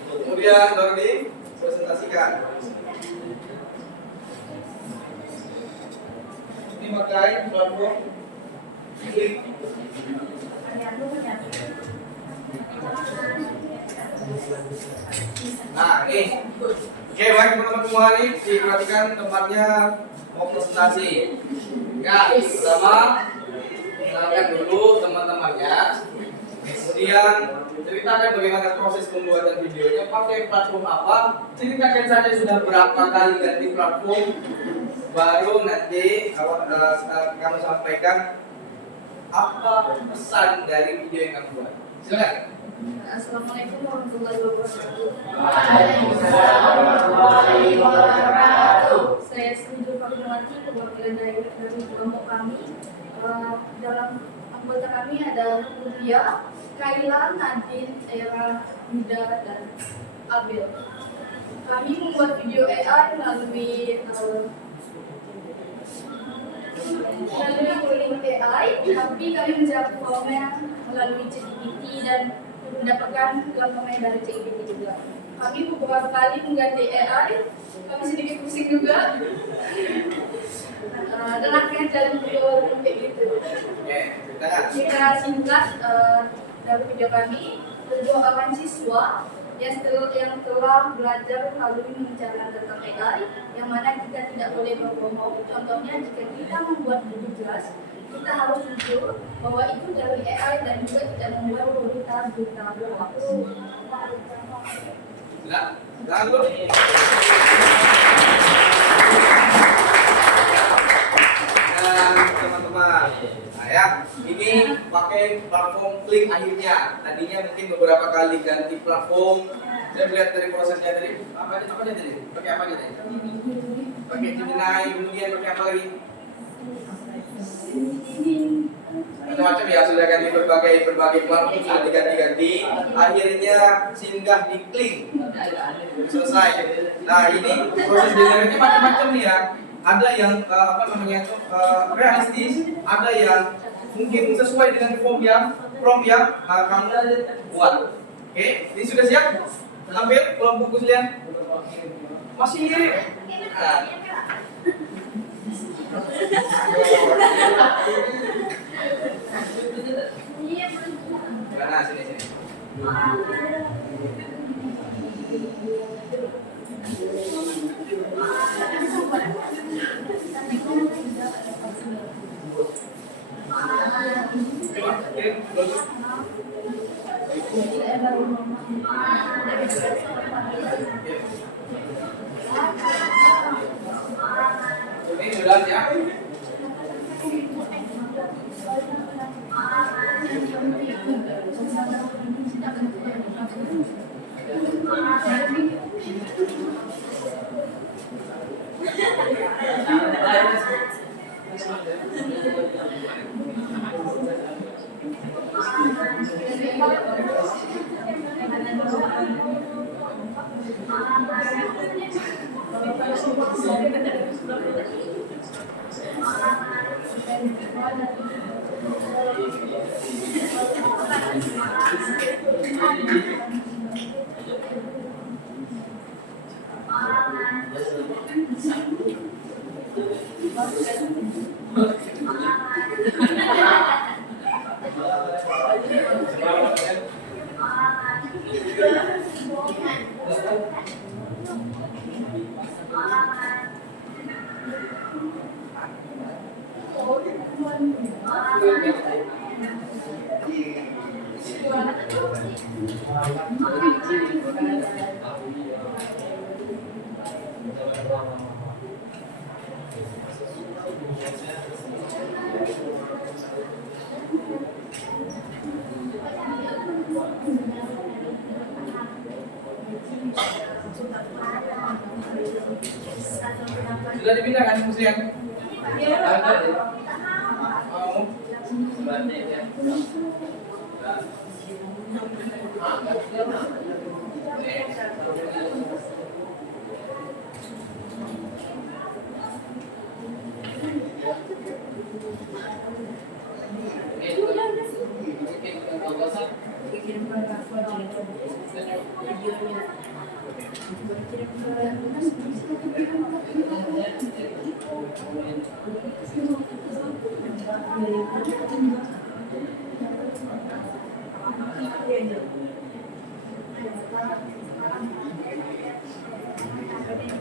Kemudian baru dipresentasikan. Ini pakai platform. Nah, ini. Oke, baik teman-teman semua ini diperhatikan tempatnya mau presentasi. Ya, pertama kenalkan dulu teman-temannya. Kemudian ceritakan bagaimana proses pembuatan videonya, pakai platform apa. Ceritakan saja sudah berapa kali ganti platform. Baru nanti kamu sampaikan apa pesan dari video yang kamu buat. Silakan. Assalamualaikum warahmatullahi wabarakatuh. Saya Sri Fatmawati, perwakilan dari kelompok kami. Dalam anggota kami ada Rudia, Kaila, Nadine, Era, Yuda, dan Abil. Kami membuat video AI melalui coding AI, tapi kami menjawab komen melalui ChatGPT dan mendapatkan komen dari ChatGPT juga. Kami beberapa kali mengganti AI, kami sedikit pusing juga. Dan akhirnya jadi video kayak gitu. Kita singkat dari video kami, berdoakan siswa yang telah belajar melalui membicarakan tentang AI, yang mana kita tidak boleh berbohong. Contohnya, jika kita membuat video jelas, kita harus jujur bahwa itu dari AI dan juga tidak membuat berita hoax. Lalu teman-teman, nah ya, ini pakai platform klik akhirnya. Tadinya mungkin beberapa kali ganti platform. Saya melihat dari prosesnya tadi. Apa aja tadi? Pakai apa aja tadi? Pakai Gemini, kemudian pakai apa lagi? macam-macam ya, sudah ganti berbagai platform, sudah diganti-ganti, akhirnya singgah di Kling, selesai. Nah ini proses delivery macam-macam nih ya, ada yang realistis, ada yang mungkin sesuai dengan form yang kamu buat. Oke, ini sudah siap? Ambil kelompok kalian. Masih mirip. Nah. Nah, sini. Ini sudah siap? Sudah dipindah kan kemudian?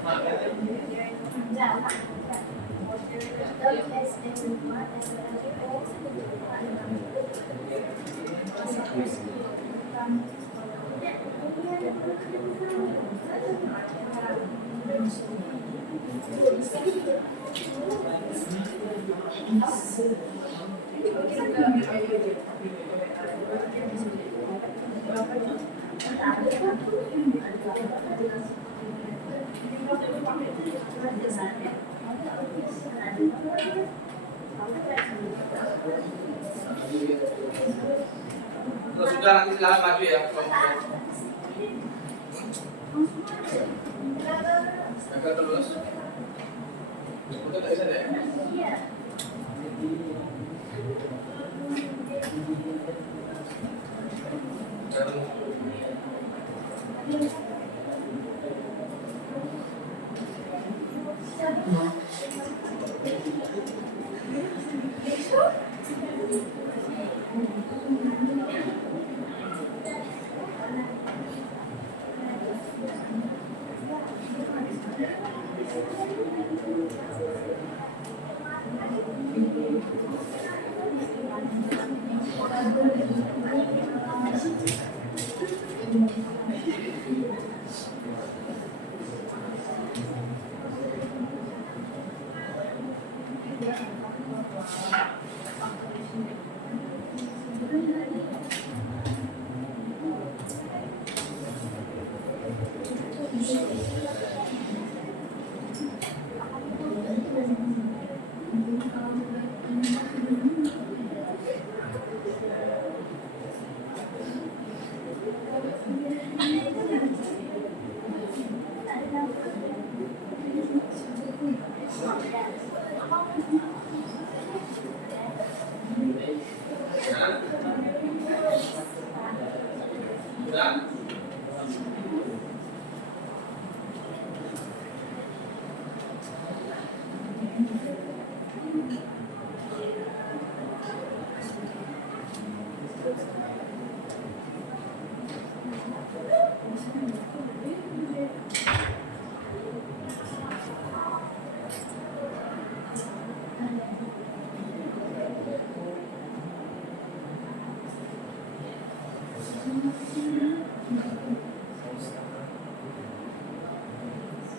Mau? Kalau sudah nanti silahkan maju ya. Agak terus. Udah tak bisa deh. Sudah?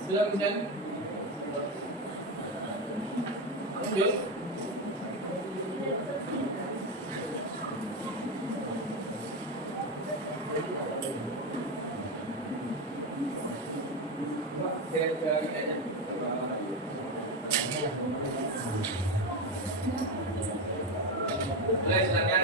Sudah bisa? Lanjut. Boleh, silakan.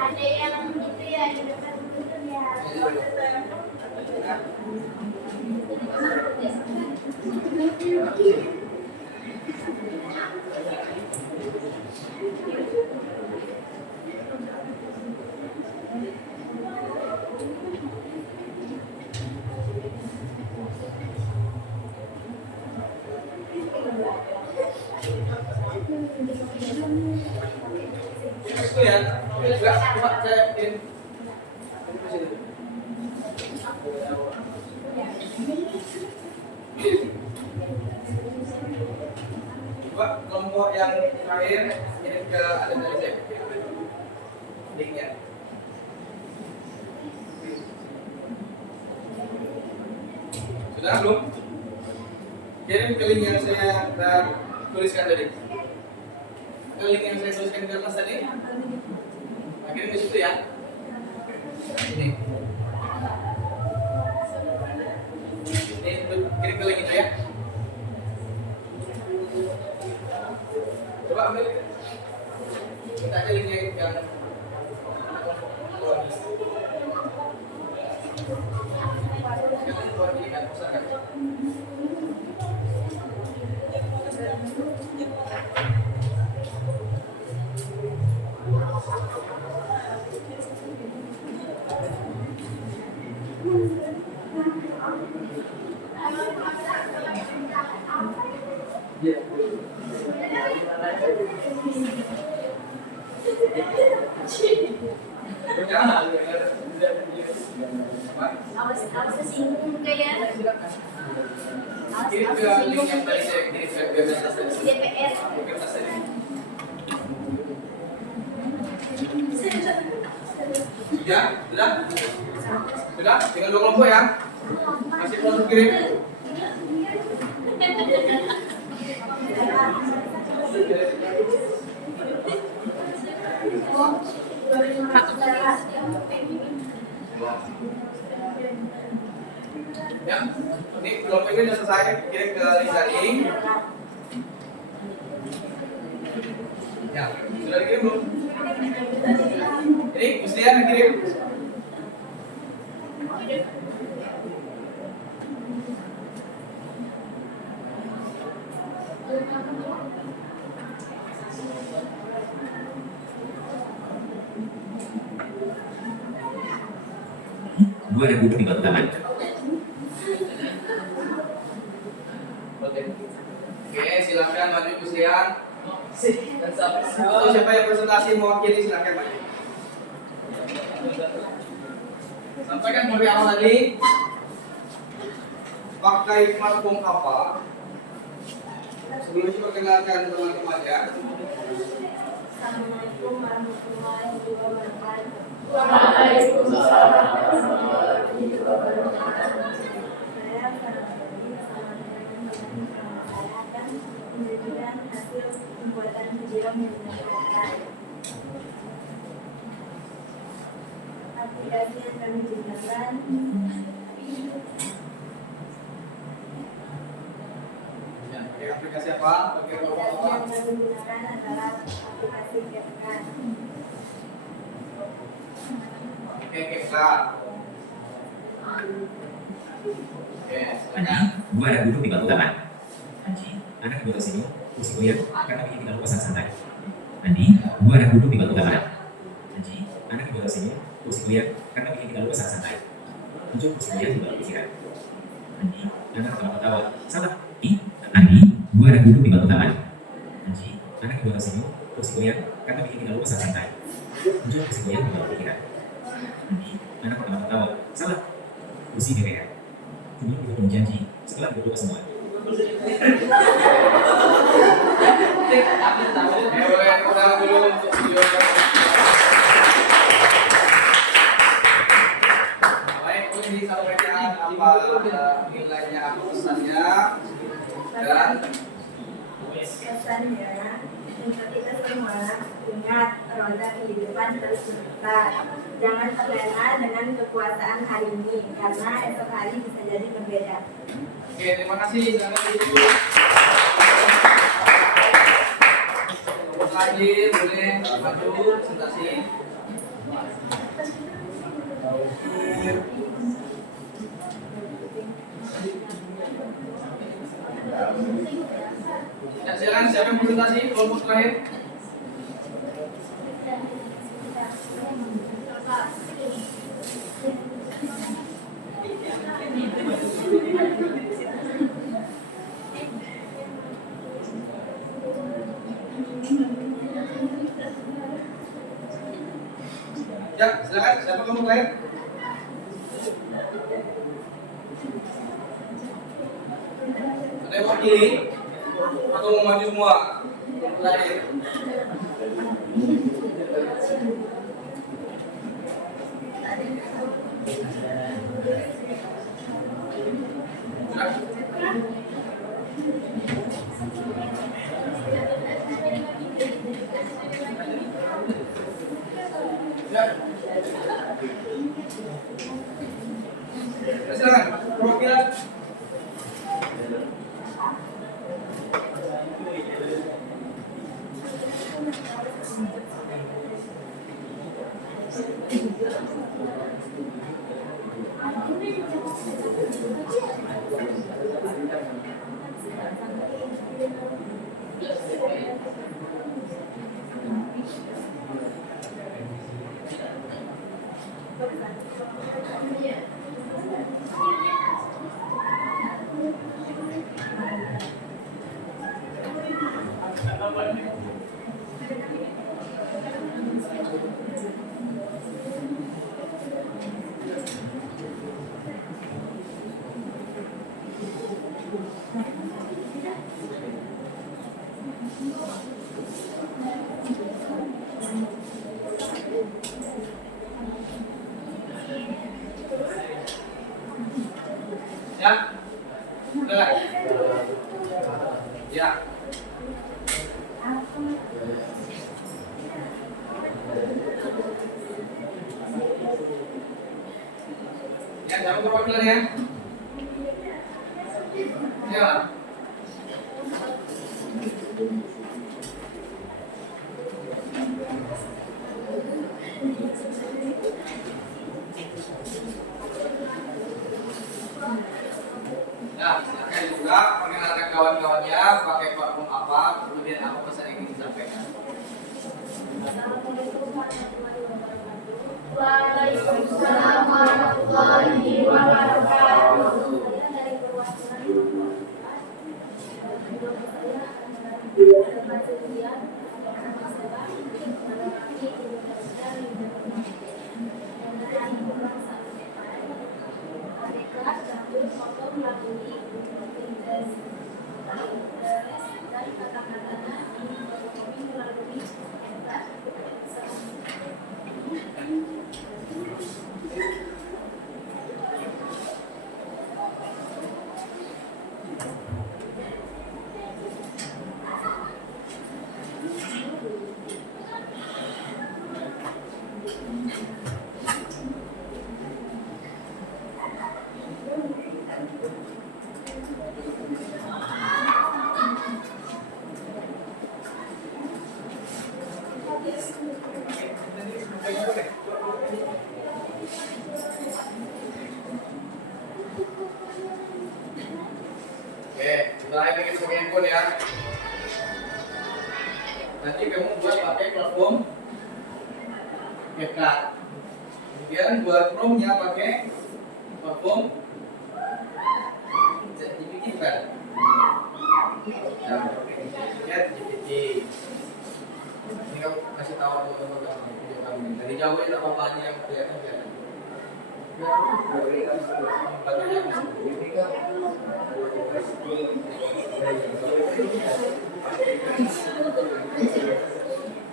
Ada yang itu ya di depan itu ya. Itu ya. Juga coba saya kirim. Coba kelompok yang terakhir kirim ke ada dari saya. Linknya. Sudah belum? Kirim ke link yang saya tuliskan tadi. Ke link yang saya tuliskan di atas tadi. Nah, kirim ke situ ya. Ini. Ini kirim ke link itu ya. Coba ambil. Kita aja linknya yang Awas tersinggung kayak. kirim ke link yang tadi saya kirim ke atas tadi. DPR. Ke atas tadi. Ya, sudah? Sudah? Tinggal 2 kelompok ya? Masih belum kirim? Ya, ini kelompok ini sudah selesai, kirim ke link tadi. Ya, sudah dikirim belum? Ini Gustian dikirim. Dua ribu tiga tangan. Oke, silakan maju Gustian. Siapa yang presentasi mewakili silakan maju. Sampaikan dari awal tadi. Pakai platform apa? Sebelumnya perkenalkan teman-teman ya. Assalamualaikum warahmatullahi wabarakatuh. Waalaikumsalam warahmatullahi wabarakatuh. Saya Farah Fadli, sama dengan teman-teman saya akan menunjukkan perbuatan kejiran yang menyenangkan. Aplikasi yang kami gunakan Ya, aplikasi apa? Bagi aplikasi yang kami gunakan adalah aplikasi CapCut. Oke, Kak. Oke, Andi, gua ada duduk di bangku taman. Anji, anak dua tersenyum, kursi goyang, karena bikin kita lupa santai. Andi, gua ada duduk di bangku taman. Anji, anak dua tersenyum, kursi goyang, karena bikin kita lupa santai. Muncul kursi goyang di bawah pikiran. Andi, anak ketawa-ketawa. Salah. Andi, gua ada duduk di bangku taman. Anji, anak dua tersenyum, kursi goyang, karena bikin kita lupa santai. Muncul kursi goyang di bawah pikiran. Andi, anak ketawa-ketawa. Salah. Kursi gereja. Sebelum kita berjanji, setelah berdoa semua. boleh putar dulu untuk video. Baik, boleh disampaikan apa nilainya, apa pesannya, dan Pesannya untuk kita semua, ingat roda kehidupan terus berputar. Jangan terlena dengan kekuasaan hari ini, karena esok hari bisa jadi berbeda. oke, terima kasih. Silakan dulu. Lagi boleh maju presentasi. Ya, silakan siapa yang presentasi kelompok terakhir. Ya, silakan siapa kelompok terakhir. Ada yang wakili atau mau maju semua? Terakhir. Ya. Silakan, perwakilan. Ya, udah. Ya. Ya, jangan perwakilan ya. Ya. Nah, silakan juga mengenalkan kawan-kawannya pakai platform apa, kemudian apa pesan yang ingin disampaikan. Waalaikumsalam warahmatullahi wabarakatuh. pakai handphone ya. Nanti kamu buat pakai platform CapCut. Kemudian buat promnya pakai platform ChatGPT kan? ChatGPT. Ini kamu kasih tahu teman-teman video kami. Dari jauh ya tak apa-apa aja yang kelihatan.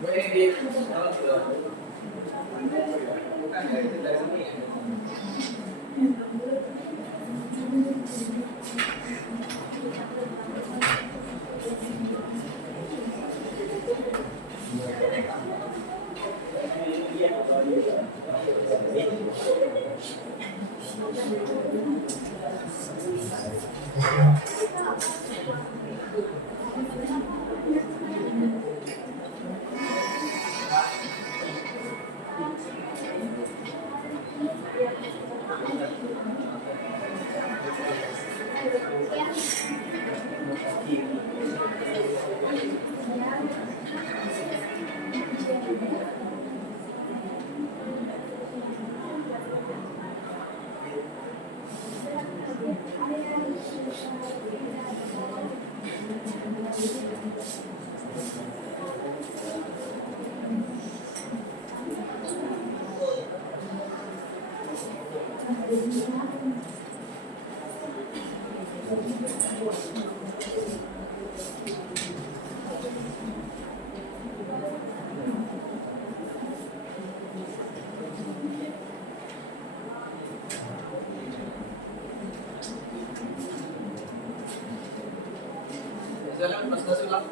Boleh di tahu sudah. Bukan dari sini ya. Jalan presentasi ulang.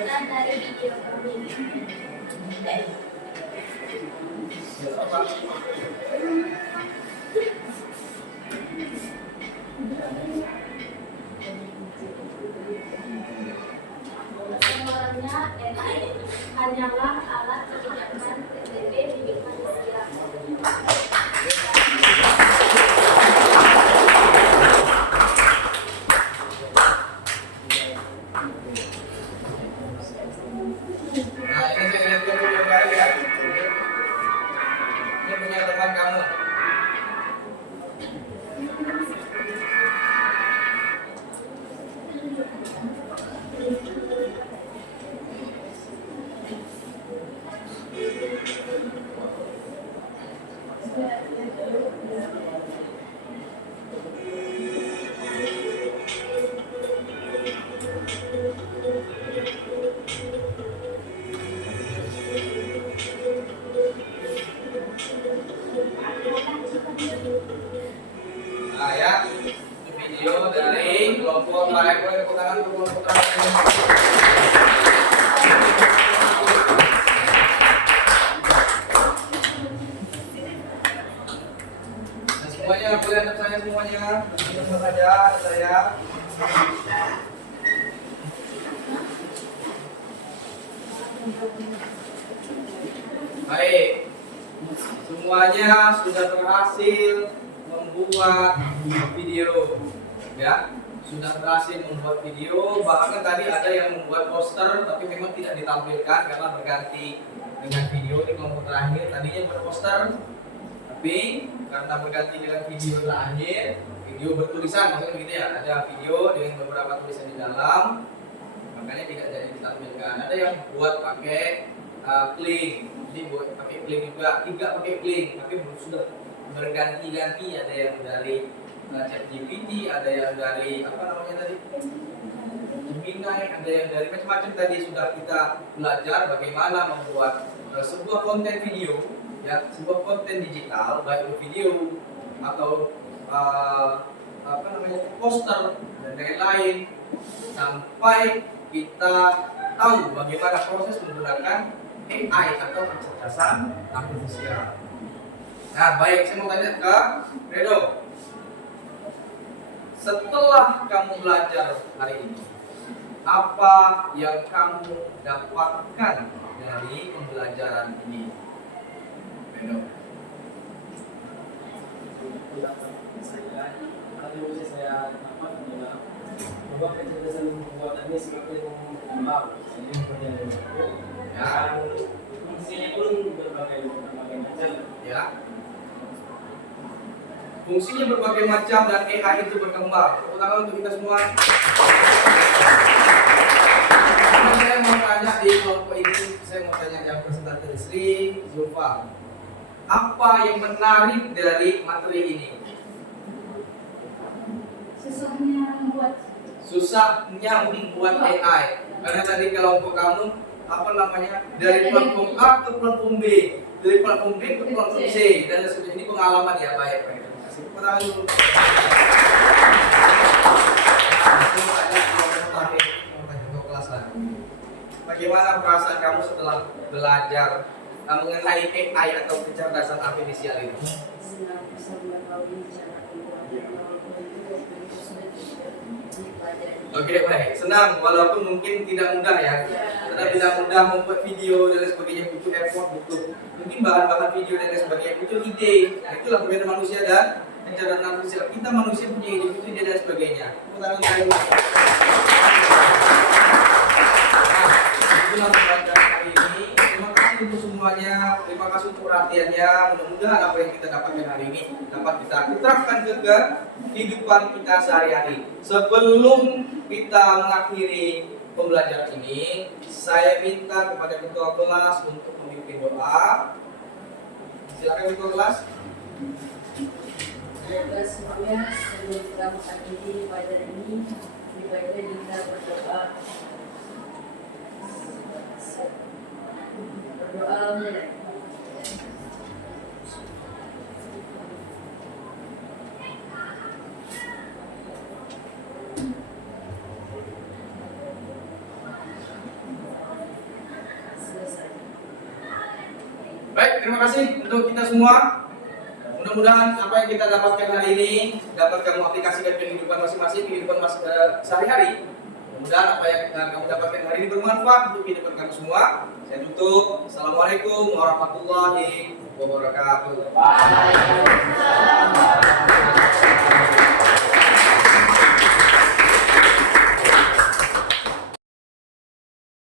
Lanjutan dari video kami. Semuanya AI hanyalah alat kebijakan PBB milik manusia. Nah, ini saya lihat dulu gambarnya ya. Ini punya teman kamu. Nah ya, ini video dari kelompok lain. Boleh tepuk tangan untuk kelompok lain. Nah, semuanya boleh ada saya semuanya. Langsung saja ada saya. Baik, semuanya sudah berhasil membuat video, ya, sudah berhasil membuat video. Bahkan tadi ada yang membuat poster, tapi memang tidak ditampilkan karena berganti dengan video di kelompok terakhir. Tadinya buat poster, tapi karena berganti dengan video terakhir, video bertulisan, maksudnya begitu ya, ada video dengan beberapa tulisan di dalam, makanya tidak jadi ditampilkan. Ada yang buat pakai link, jadi buat pakai link juga, tidak pakai link, tapi sudah berganti-ganti. Ada yang dari ChatGPT, ada yang dari apa namanya tadi, Gemini, ada yang dari macam-macam. Tadi sudah kita belajar bagaimana membuat sebuah konten video, ya, sebuah konten digital, baik itu video atau apa namanya poster dan lain-lain, sampai kita tahu bagaimana proses menggunakan AI atau kecerdasan artifisial. Nah, baik, saya mau tanya ke Redo. setelah kamu belajar hari ini, apa yang kamu dapatkan dari pembelajaran ini? Beno. Saya dapat adalah bahwa kecerdasan pembuatan ini semakin berkembang seiring berjalannya waktu, dan fungsinya pun berbagai macam. Ya. Fungsinya berbagai macam dan AI itu berkembang. Tepuk tangan untuk kita semua. Nah, saya mau tanya di kelompok ini, saya mau tanya yang presentasi Sri Zulfa. Apa yang menarik dari materi ini? Susahnya membuat AI. Karena tadi kelompok kamu dari platform A ke platform B, dari platform B ke platform C, dan sebagainya. Ini pengalaman ya, baik. Terima kasih. Tepuk tangan dulu. Bagaimana perasaan kamu setelah belajar mengenai AI atau kecerdasan artifisial ini? Senang bisa mengetahui cara Oke, baik. Senang, walaupun mungkin tidak mudah ya. Karena tidak mudah membuat video dan lain sebagainya, butuh effort, butuh mungkin bahan-bahan video dan lain sebagainya, butuh ide. Nah, itulah perbedaan manusia dan kecerdasan artifisial. Kita manusia punya ide, butuh ide dan sebagainya. Itulah pembelajaran hari ini. Terima kasih untuk semuanya. Terima kasih untuk perhatiannya. Mudah-mudahan apa yang kita dapatkan hari ini dapat kita terapkan ke kehidupan kita sehari-hari. Sebelum kita mengakhiri pembelajaran ini, saya minta kepada ketua kelas untuk memimpin doa. Silakan ketua kelas. Semoga semuanya sebelum kita mengakhiri pelajaran ini, baiknya kita berdoa. Berdoa mulai. Baik, terima kasih untuk kita semua. Mudah-mudahan apa yang kita dapatkan hari ini dapat kamu aplikasikan ke kehidupan masing-masing, kehidupan sehari-hari. Mudah-mudahan apa yang kamu dapatkan hari ini bermanfaat untuk kehidupan kamu semua. Saya tutup. Assalamualaikum warahmatullahi wabarakatuh.